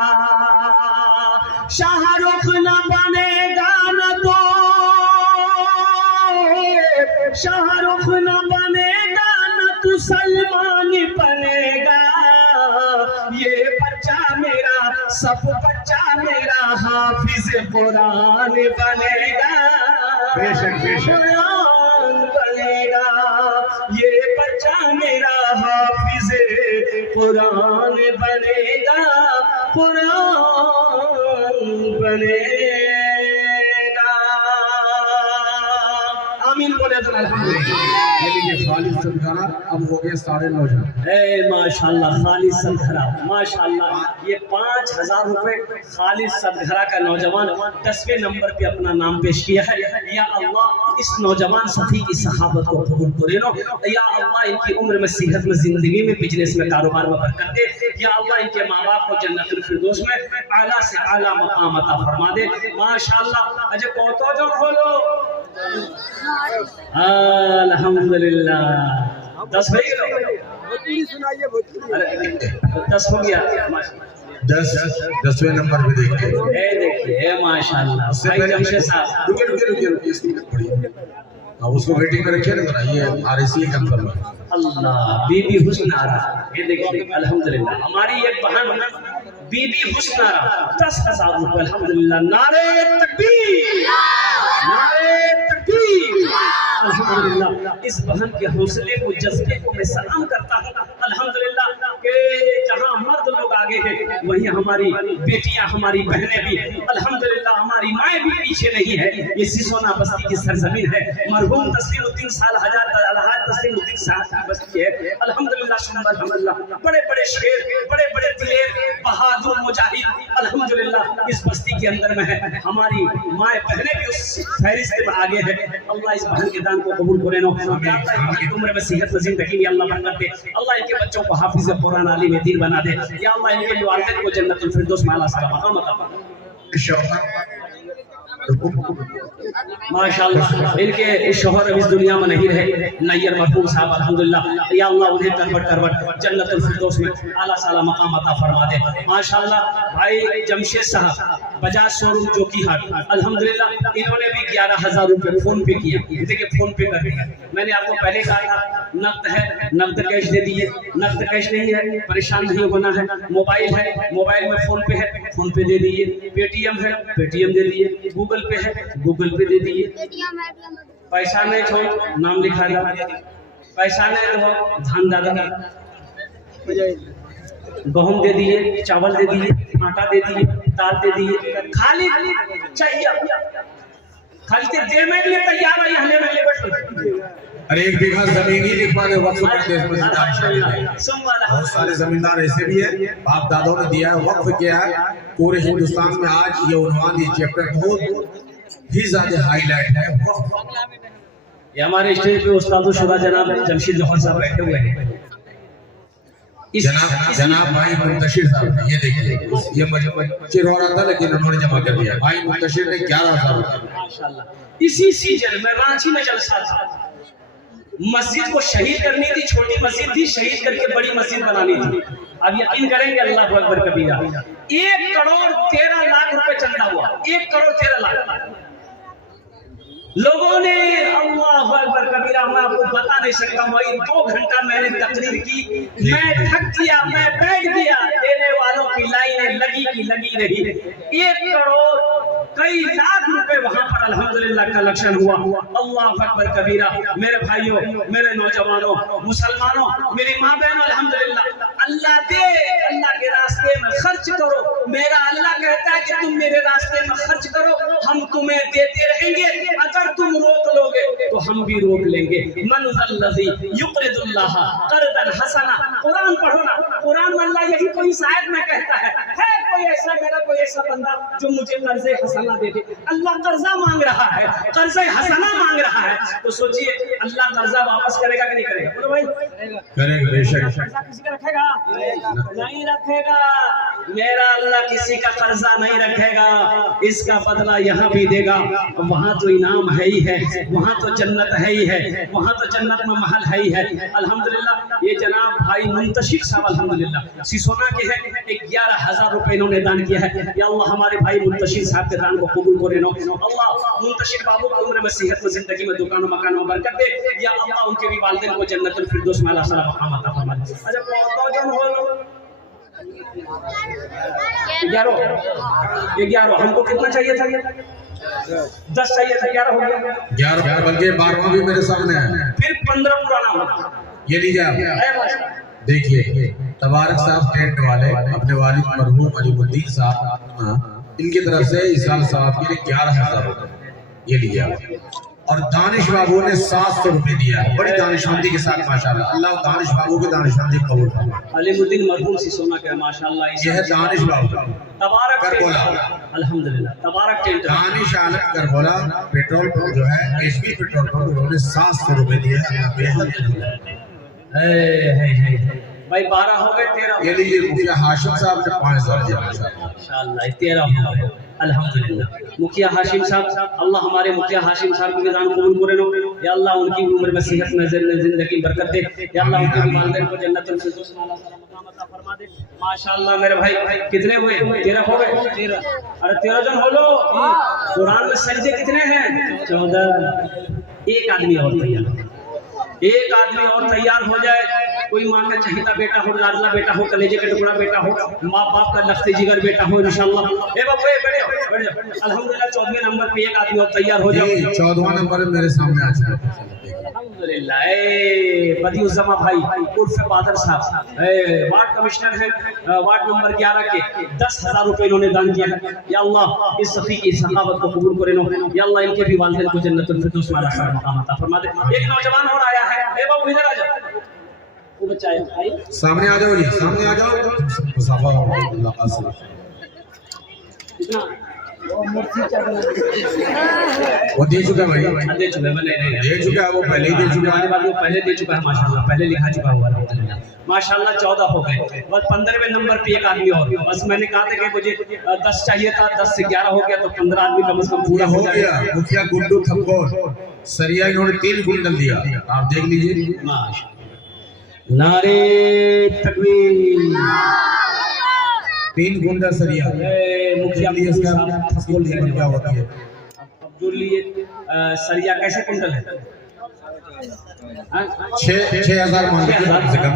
शाहरुख न बनेगा न तो शाहरुख न बनेगा, न तू सलमान बनेगा। ये बच्चा मेरा, सब बच्चा मेरा हाफिज कुरान बनेगा, बेशक बेशक कुरान बनेगा। ये बच्चा मेरा हाफिज कुरान बनेगा, कुरान बनेगा। आमीन बोले तो अल्हम्दुलिल्लाह। खालिद सदखरा अब हो गए 9.5। ए माशाल्लाह खालिद सदखरा माशाल्लाह। ये 5,000 रुपए खालिद सदखरा का नौजवान 10वें नंबर पे अपना नाम पेश किया है। या अल्लाह इस नौजवान सफी की सहाबत को कबूल करे नो। या अल्लाह इनकी उम्र में, सेहत में, जिंदगी में, बिजनेस में, कारोबार में बरकत दे। या अल्लाह इनके माँ बाप को जन्नतुल फिरदौस में आला से आला मकाम अता फरमा दे। माशाल्लाह अजे कौतो जो होलो अल्हम्दुलिल्लाह। 10 हो गया, 10 हो गया। 10वें नंबर पे देखिए। ये देखिए माशाल्लाह भाई जमशेद साहब। रुकिए इसकी पड़ी। अब उसको वेटिंग में रखिए ना जरा, ये आरएसी कंफर्म है। अल्लाह बीबी हुस्न आरा, ये देखिए अल्हम्दुलिल्लाह हमारी एक बहन बीबी हुस्न आरा 10,000 रुपए अल्हम्दुलिल्लाह। नारे तकबीर, नारे तकबीर अल्हम्दुलिल्लाह। इस बहन के हौसले को जज्बे को मैं सलाम करता हूँ अल्हम्दुलिल्लाह कि जहाँ मर्द लोग आगे हैं वहीं हमारी बेटियां हमारी बहनें भी अल्हम्दुलिल्लाह, हमारी माएँ भी पीछे नहीं है। ये सिसोना बस्ती की सरजमीन है, मरहूम तस्लीमुद्दीन साल हजार अलहाज तस्लीमुद्दीन साहब की बस्ती है अल्हम्दुलिल्लाह सुम्मा अल्हम्दुलिल्लाह। बड़े बड़े शेर, बड़े बड़े दिलेर, बहादुर मुजाहिद अल्हम्दुलिल्लाह इस बस्ती के अंदर में है। हमारी माएँ बहनें भी उस फहरिस्त में आगे है। अल्लाह इस बहन के दान को कबूल करे नो, उम्र में सेहत में जिंदगी में अल्लाह बरकत दे। अल्लाह इनके बच्चों को हाफिज कुरान आलिम दीन बना दे। या अल्लाह इनके वालिदैन को जन्नतुल फिरदौस में आला साला मकाम अता फरमा। माशाअल्लाह इनके शोहर अब इस दुनिया में नहीं रहे, नैयर मरहूम साहब अल्हम्दुलिल्लाह। या अल्लाह उन्हें करवट करवट जन्नतुल फिरदौस में आला साला मकाम अता फरमा दे। माशाअल्लाह भाई जमशेद साहब बजाज शोरूम जोकीहाट अल्हम्दुलिल्लाह, इन्होंने भी 11,000 रुपए फोन पे किया। देखिए फोन पे कर दिया। मैंने आपको पहले कहा था नकद है, नकद कैश दे दिए। नकद कैश नहीं है, परेशान नहीं होना है। मोबाइल है, मोबाइल में फोन पे है, फोन पे दे दिए। पेटीएम है, पेटीएम दे दिए। गूगल पे है, गूगल पे दे दिए। पैसा नहीं छो नाम लिखा गया, पैसा नहीं दो धान दादा गहूम दे दिए, चावल दे दिए, आटा दे दिए, दाल दे दिए। खाली चाहिए खाली दे में लिए तैयार है, हमें में ले बैठ। अरे 1 बीघा जमीन ही लिखवाने वक्फ देश में बहुत सारे जमींदार ऐसे भी है, बाप दादाओं ने दिया है, वक्फ किया है। पूरे हिंदुस्तान में आज ये उन्वान, ये चैप्टर बहुत ही ज्यादा हाईलाइट है। ये हमारे स्टेज पे उस्ताद शुदा जनाब जमशेद जौहर साहब बैठे हुए हैं। जनाब भाई मुंतशिर साहब, ये देखिए ये मजबूर हो रहा था लेकिन उन्होंने जमा कर दिया। भाई मुंतशिर ने 11,000 रुपए माशाल्लाह। इसी सीजन में रांची में जलसा था, मस्जिद को शहीद करनी थी, छोटी मस्जिद थी, शहीद करके बड़ी मस्जिद बनानी थी। अब यकीन करेंगे अल्लाह अकबर कबीरा 1 करोड़ 13 लाख रुपए चंदा हुआ। 1 करोड़ 13 लाख लोगों ने अल्लाह अकबर कबीरा, मैं आपको बता नहीं सकता। वही 2 घंटा मैंने तकरीर की, मैं थक गया, मैं बैठ गया। देने वालों की लाइनें लगी की लगी रही। 1 करोड़ कई लाख रुपए वहां पर अल्हम्दुलिल्लाह कलेक्शन हुआ। अल्लाह अकबर कबीरा। मेरे भाइयों, मेरे नौजवानों, मुसलमानों, मेरी माँ बहनों, अल्हम्दुलिल्लाह अल्लाह दे, अल्लाह के रास्ते में खर्च करो। मेरा अल्लाह कहता है कि तुम मेरे रास्ते में खर्च करो, हम तुम्हें देते रहेंगे। अगर तुम रोक लोगे तो हम भी रोक लेंगे। मनज़ल्लज़ी युक़रिदुल्लाह क़र्ज़न हसना। कुरान पढ़ो ना, कुरान में अल्लाह यही कोई शायद में कहता है कोई ऐसा, मेरा कोई ऐसा बंदा जो मुझे कर्ज़े हसना दे दे। अल्लाह कर्जा मांग रहा है, कर्ज़े हसना मांग रहा है, तो सोचिए अल्लाह कर्जा वापस करेगा कि नहीं करेगा? बोलो भाई करेगा, बेशक। कर्जा किसी का रखेगा? नहीं रखेगा। मेरा अल्लाह किसी का कर्जा नहीं रखेगा, इसका बदला यहाँ भी देगा। वहाँ तो इनाम है ही है, वहाँ तो जन्नत है ही है, वहाँ तो जन्नत में महल है ही है। अल्हम्दुलिल्लाह ये जनाब भाई मुंतशिर साहब अल्हम्दुलिल्लाह सिसोना के हैं, 11,000 रुपए इन्होंने दान किया है। या अल्लाह हमारे भाई मुंतशिर साहब के दान को कबूल करे नो। अल्लाह मुंतशिर बाबू की उम्र में सेहत में जिंदगी में दुकानों मकानों में बरकत दे। या अल्लाह उनके भी वालिदैन को जन्नतुल फिरदौस में आला साला मकाम अता फरमा दे। अच्छा कौन हो 11 हमको कितना चाहिए था? 10 चाहिए था, 11 हो गया। 11 बल्कि 12वां भी मेरे सामने है, फिर 15 पुराना होगा। ये लीजिए आप देखिए। तबारक साहब टेंट वाले अपने वालिद मरहूम अलीमुद्दीन साहब, इनकी तरफ से इसाल साहब के लिए 11,000 रुपए ये लीजिए आप। और दानिश बाबू ने 700 रुपए दिया, बड़ी दानिशमंदी के साथ माशाल्लाह। अल्लाह दानिश बाबू की दानिशमंदी कबूल फरमाए। अलीमुद्दीन मरहूम सिसोना के माशाल्लाह। ये है दानिश बाबू तबारक करबोला, अल्हम्दुलिल्लाह तबारक टेंट दानिश आलम करबोला पेट्रोल पंप जो है एचपी पेट्रोल पंप, उन्होंने 700 रुपए दिए। भाई 12 हो गए, 13 ये लीजिए मुखिया हाशिम साहब ने 5,000 दिया माशाल्लाह। 13 हो गए। अल्हम्दुलिल्लाह। मुखिया हाशिम साहब, अल्लाह हमारे मुखिया हाशिम साहब की दान कबूल करे नो। या अल्लाह उनकी उम्र में सेहत में जिंदगी बरकत दे। या अल्लाह उनके वालिदैन को जन्नतुल फिरदौस में अल्लाह मकाम अता फरमा दे। माशाअल्लाह मेरे भाई कितने हुए? 13 हो गए। 13, अरे 13 जन हो लो। कुरान में सजदे कितने हैं? 14। एक आदमी और तैयार, एक आदमी और तैयार हो जाए। कोई माँ का चहीता बेटा हो, लाडला बेटा हो, कलेजे का टुकड़ा बेटा हो, माँ बाप का लफ्ते जिगर बेटा हो, इंशाल्लाह। ए बाबू बैठ जाओ। अल्हम्दुलिल्लाह 14वें नंबर पे एक आदमी और तैयार हो जाए। 14वां नंबर मेरे सामने आ जाए। अल्हम्दुलिल्लाह। बदियुज़्ज़मा भाई उर्फ बादल साहब, वार्ड कमिश्नर है, वार्ड नंबर 11 के 10,000 रुपए इन्होंने दान किया है। या अल्लाह इस सखी की सखावत को कबूल करे नो। या अल्लाह इनके भी वालिदैन को जन्नतुल फिरदौस में अला मकाम अता फरमा दे। एक नौजवान और आया है। ए बाबू इधर आ जाओ। वो बच्चा है भाई, सामने आ जाओ जी, सामने आ जाओ। मुसाफा अल्लाह इतना वो दे चुका है भाई, दे चुका है। नहीं दे चुका है, वो पहले ही दे चुका है। वो पहले दे चुका है माशाल्लाह, पहले लिखा चुका हुआ है माशाल्लाह। 14 हो गए, बस 15वें नंबर पे एक आदमी और। बस मैंने कहा था कि मुझे 10 चाहिए था, 10 से 11 हो गया तो 15 आदमी कम से कम पूरा हो गया। मुखिया गुड्डू थप्पोर सरिया इन्होंने 3 कुंटल दिया, आप देख लीजिए। माशाल्लाह। नारे तकबीर। 3 कुंटल सरिया मुखिया लिए इसका फसल लेने क्या होती है। अब्दुल लिए सरिया कैसे कुंटल है? 6,000 मांगे थे, कम से कम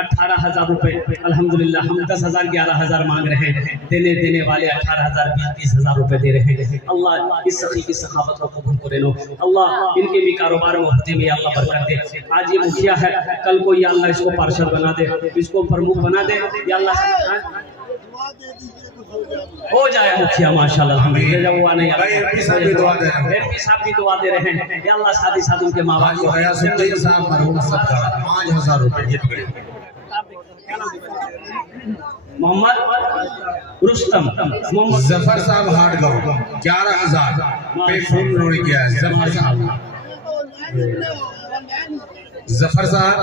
18,000 रुपए। अल्हम्दुलिल्लाह हम 10,000 11,000 मांग रहे हैं, देने वाले 18,000 20,000 रुपए दे रहे हैं। अल्लाह इस सखी की सखावत को कबूल करे लो। अल्लाह इनके भी कारोबार में होते में अल्लाह बरकत दे। आज ये मुखिया है, कल को या अल्लाह इसको पार्षद बना दे, इसको प्रमुख बना दे। या अल्लाह हो जाए मुखिया माशाल्लाह। अल्हम्दुलिल्लाह। वो नहीं भाई एमपी साहब भी दुआ दे रहे हैं, एमपी साहब की दुआ दे रहे हैं। या अल्लाह साथ ही साथ उनके माँ बाप को गयासुद्दीन साहब मरहूम सबका 5,000 रुपए ये पकड़े। मोहम्मद रुस्तम, मोहम्मद जफर साहब हाटगांव 11,000 पे फोन उन्होंने किया है। जफर साहब जफर साहब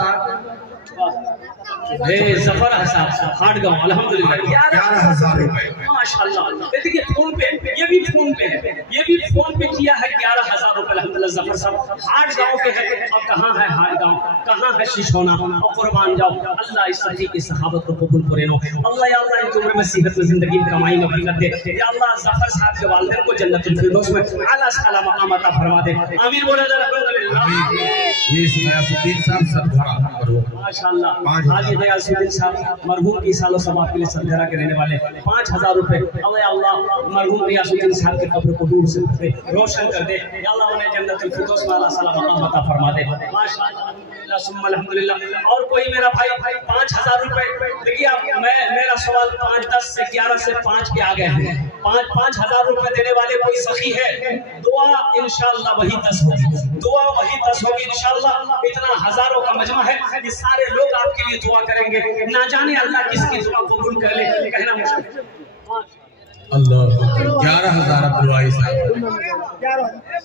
हाटगांव अल्हम्दुलिल्लाह 11,000 रुपए माशाल्लाह। देखिए फोन पे, ये भी फोन पे है, ये भी फोन पे किया है 11,000 रुपए अल्हम्दुलिल्लाह। जफर साहब हाटगांव के है। और कहाँ है हाटगांव, कहाँ है शिशोना और कुर्बान जाओ। अल्लाह इस सखी की सहाबत को कबूल करे नो। अल्लाह या अल्लाह इनकी उम्र में सेहत में जिंदगी में कमाई में बरकत दे। या अल्लाह जफर साहब के वालिदैन को जन्नतुल फिरदौस में आला साला मकाम अता फरमा दे। आमीन बोले अल्हम्दुलिल्लाह। ये गयासुद्दीन साहब सदघड़ा माशाल्लाह। आज गयासुद्दीन साहब मरहूम की सालों समाज के लिए सरगरा के रहने वाले 5,000 रुपए। अल्लाह मरहूम गयासुद्दीन साहब के कब्र को दूर से रोशन कर दे। या अल्लाह उन्हें जन्नतुल फिरदौस में अल्लाह सलाम मकाम अता फरमा दे। माशाल्लाह अल्हम्दुलिल्लाह सुम्मा अल्हम्दुलिल्लाह। और कोई मेरा भाई 5,000 रुपए। देखिए आप, मेरा सवाल 5 10 से 11 से 5 के आ गए हैं। 5,000 रुपए देने वाले कोई सखी है? दुआ इंशाअल्लाह वही 10 होगी, दुआ वही 10 होगी इंशाअल्लाह। इतना हजारों का मजमा है, ये सारे लोग आपके लिए दुआ करेंगे। ना जाने अल्लाह किसकी दुआ कबूल कर ले, कहना मुश्किल। अल्लाह 11,000 अब्दुल वाहिद साहब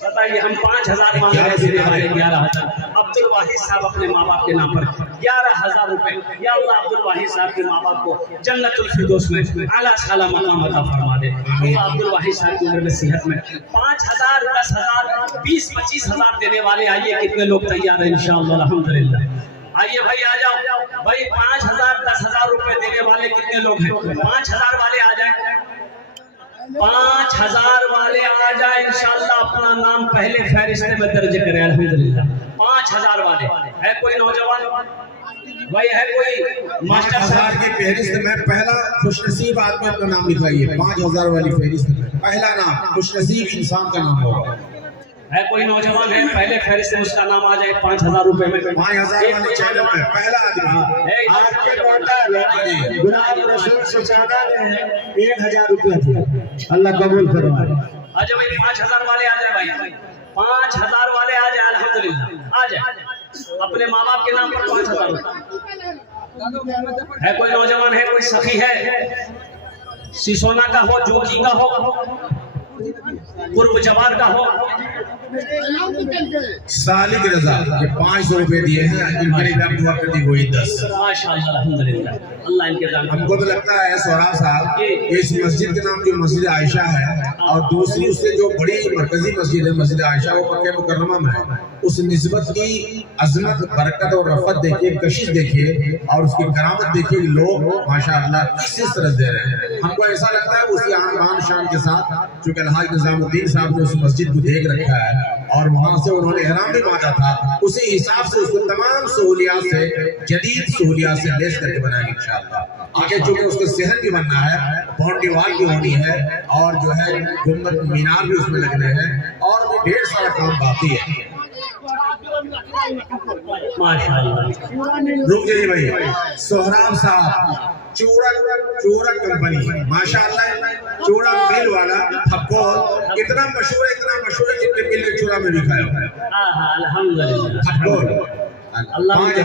बताइए, हम 5,000 मांग रहे थे, 11,000 अब्दुल वाहिद साहब अपने माँ बाप के नाम पर 11,000 रुपए। या अल्लाह अब्दुल वाहिद साहब के माँ बाप को जन्नतुल फिरदौस में आला साला मकाम अता फरमा दे। अल्लाह अब्दुल वाहिद साहब की उम्र में सेहत में 5,000 10,000 20-25,000 देने वाले आइए, कितने लोग तैयार हैं इंशाअल्लाह अल्हम्दुलिल्लाह। आइए भाई आ जाओ भाई। 5,000 10,000 रुपए देने वाले कितने लोग हैं? 5,000 वाले आ जाए, 5,000 वाले आ जाए इंशाअल्लाह। अपना नाम पहले फहरिस्त में दर्ज करें अल्हम्दुलिल्लाह। 5,000 वाले है कोई नौजवान भाई, है कोई मास्टर साहब की फहरिस्त में पहला खुशनसीब आदमी अपना नाम लिखवाइए। 5,000 वाली फहरिस्त में पहला नाम खुशनसीब इंसान का नाम होगा। है कोई नौजवान है पहले फहरिस्त में उसका नाम आ जाए 5,000 रुपए में। 5,000 वाले चैनल में पहला आदमी गुलाम रसूल सुचाना ने 1,000 रुपया दिया, अल्लाह कबूल फरमाए। आ जाए भाई, 5,000 वाले आ जाए भाई, 5,000 वाले आ जाए अल्हम्दुलिल्लाह। आ जाए अपने माँ बाप के नाम पर 5,000 रुपए। है कोई नौजवान, है कोई सखी है, सिसोना का हो, जोगी का हो, कुर्ब जवार का हो, सालिक रजा ये 500 रुपए दिए हैं, इनके लिए आप दुआ कर दी वही 10। माशाअल्लाह अल्हम्दुलिल्लाह, अल्लाह इनके दान हमको तो लगता है सोहराब साहब इस मस्जिद के नाम जो मस्जिद आयशा है और दूसरी उससे जो बड़ी मरकजी मस्जिद है मस्जिद आयशा वो मक्के मुकर्रमा में है, उस निस्बत की अजमत बरकत और रफत देखिए, कशिश देखिए और उसकी करामत देखिए, लोग माशाअल्लाह किस तरह दे रहे हैं। हमको ऐसा लगता है उसी आन शान के साथ चूंकि अलहाज निजामुद्दीन साहब ने उस मस्जिद को देख रखा है और वहां से उन्होंने इहराम भी बांधा था, उसी हिसाब से उसको तमाम सहूलियात से जदीद सहूलियात से लेस करके बनाएंगे इंशाअल्लाह। आगे चूंकि उसको शहर भी बनना है, बाउंड्री वॉल भी होनी है और जो है गुंबद मीनार भी उसमें लगने हैं और भी ढेर सारा काम बाकी है। माशाअल्लाह। रुक जाइए भाई, सोहराब साहब चूरक कंपनी माशाअल्लाह, चूड़ा मिल वाला आपको इतना मशहूर है जितने मिल के चूड़ा में भी खाया हुआ है। अल्हम्दुलिल्लाह, अल्लाह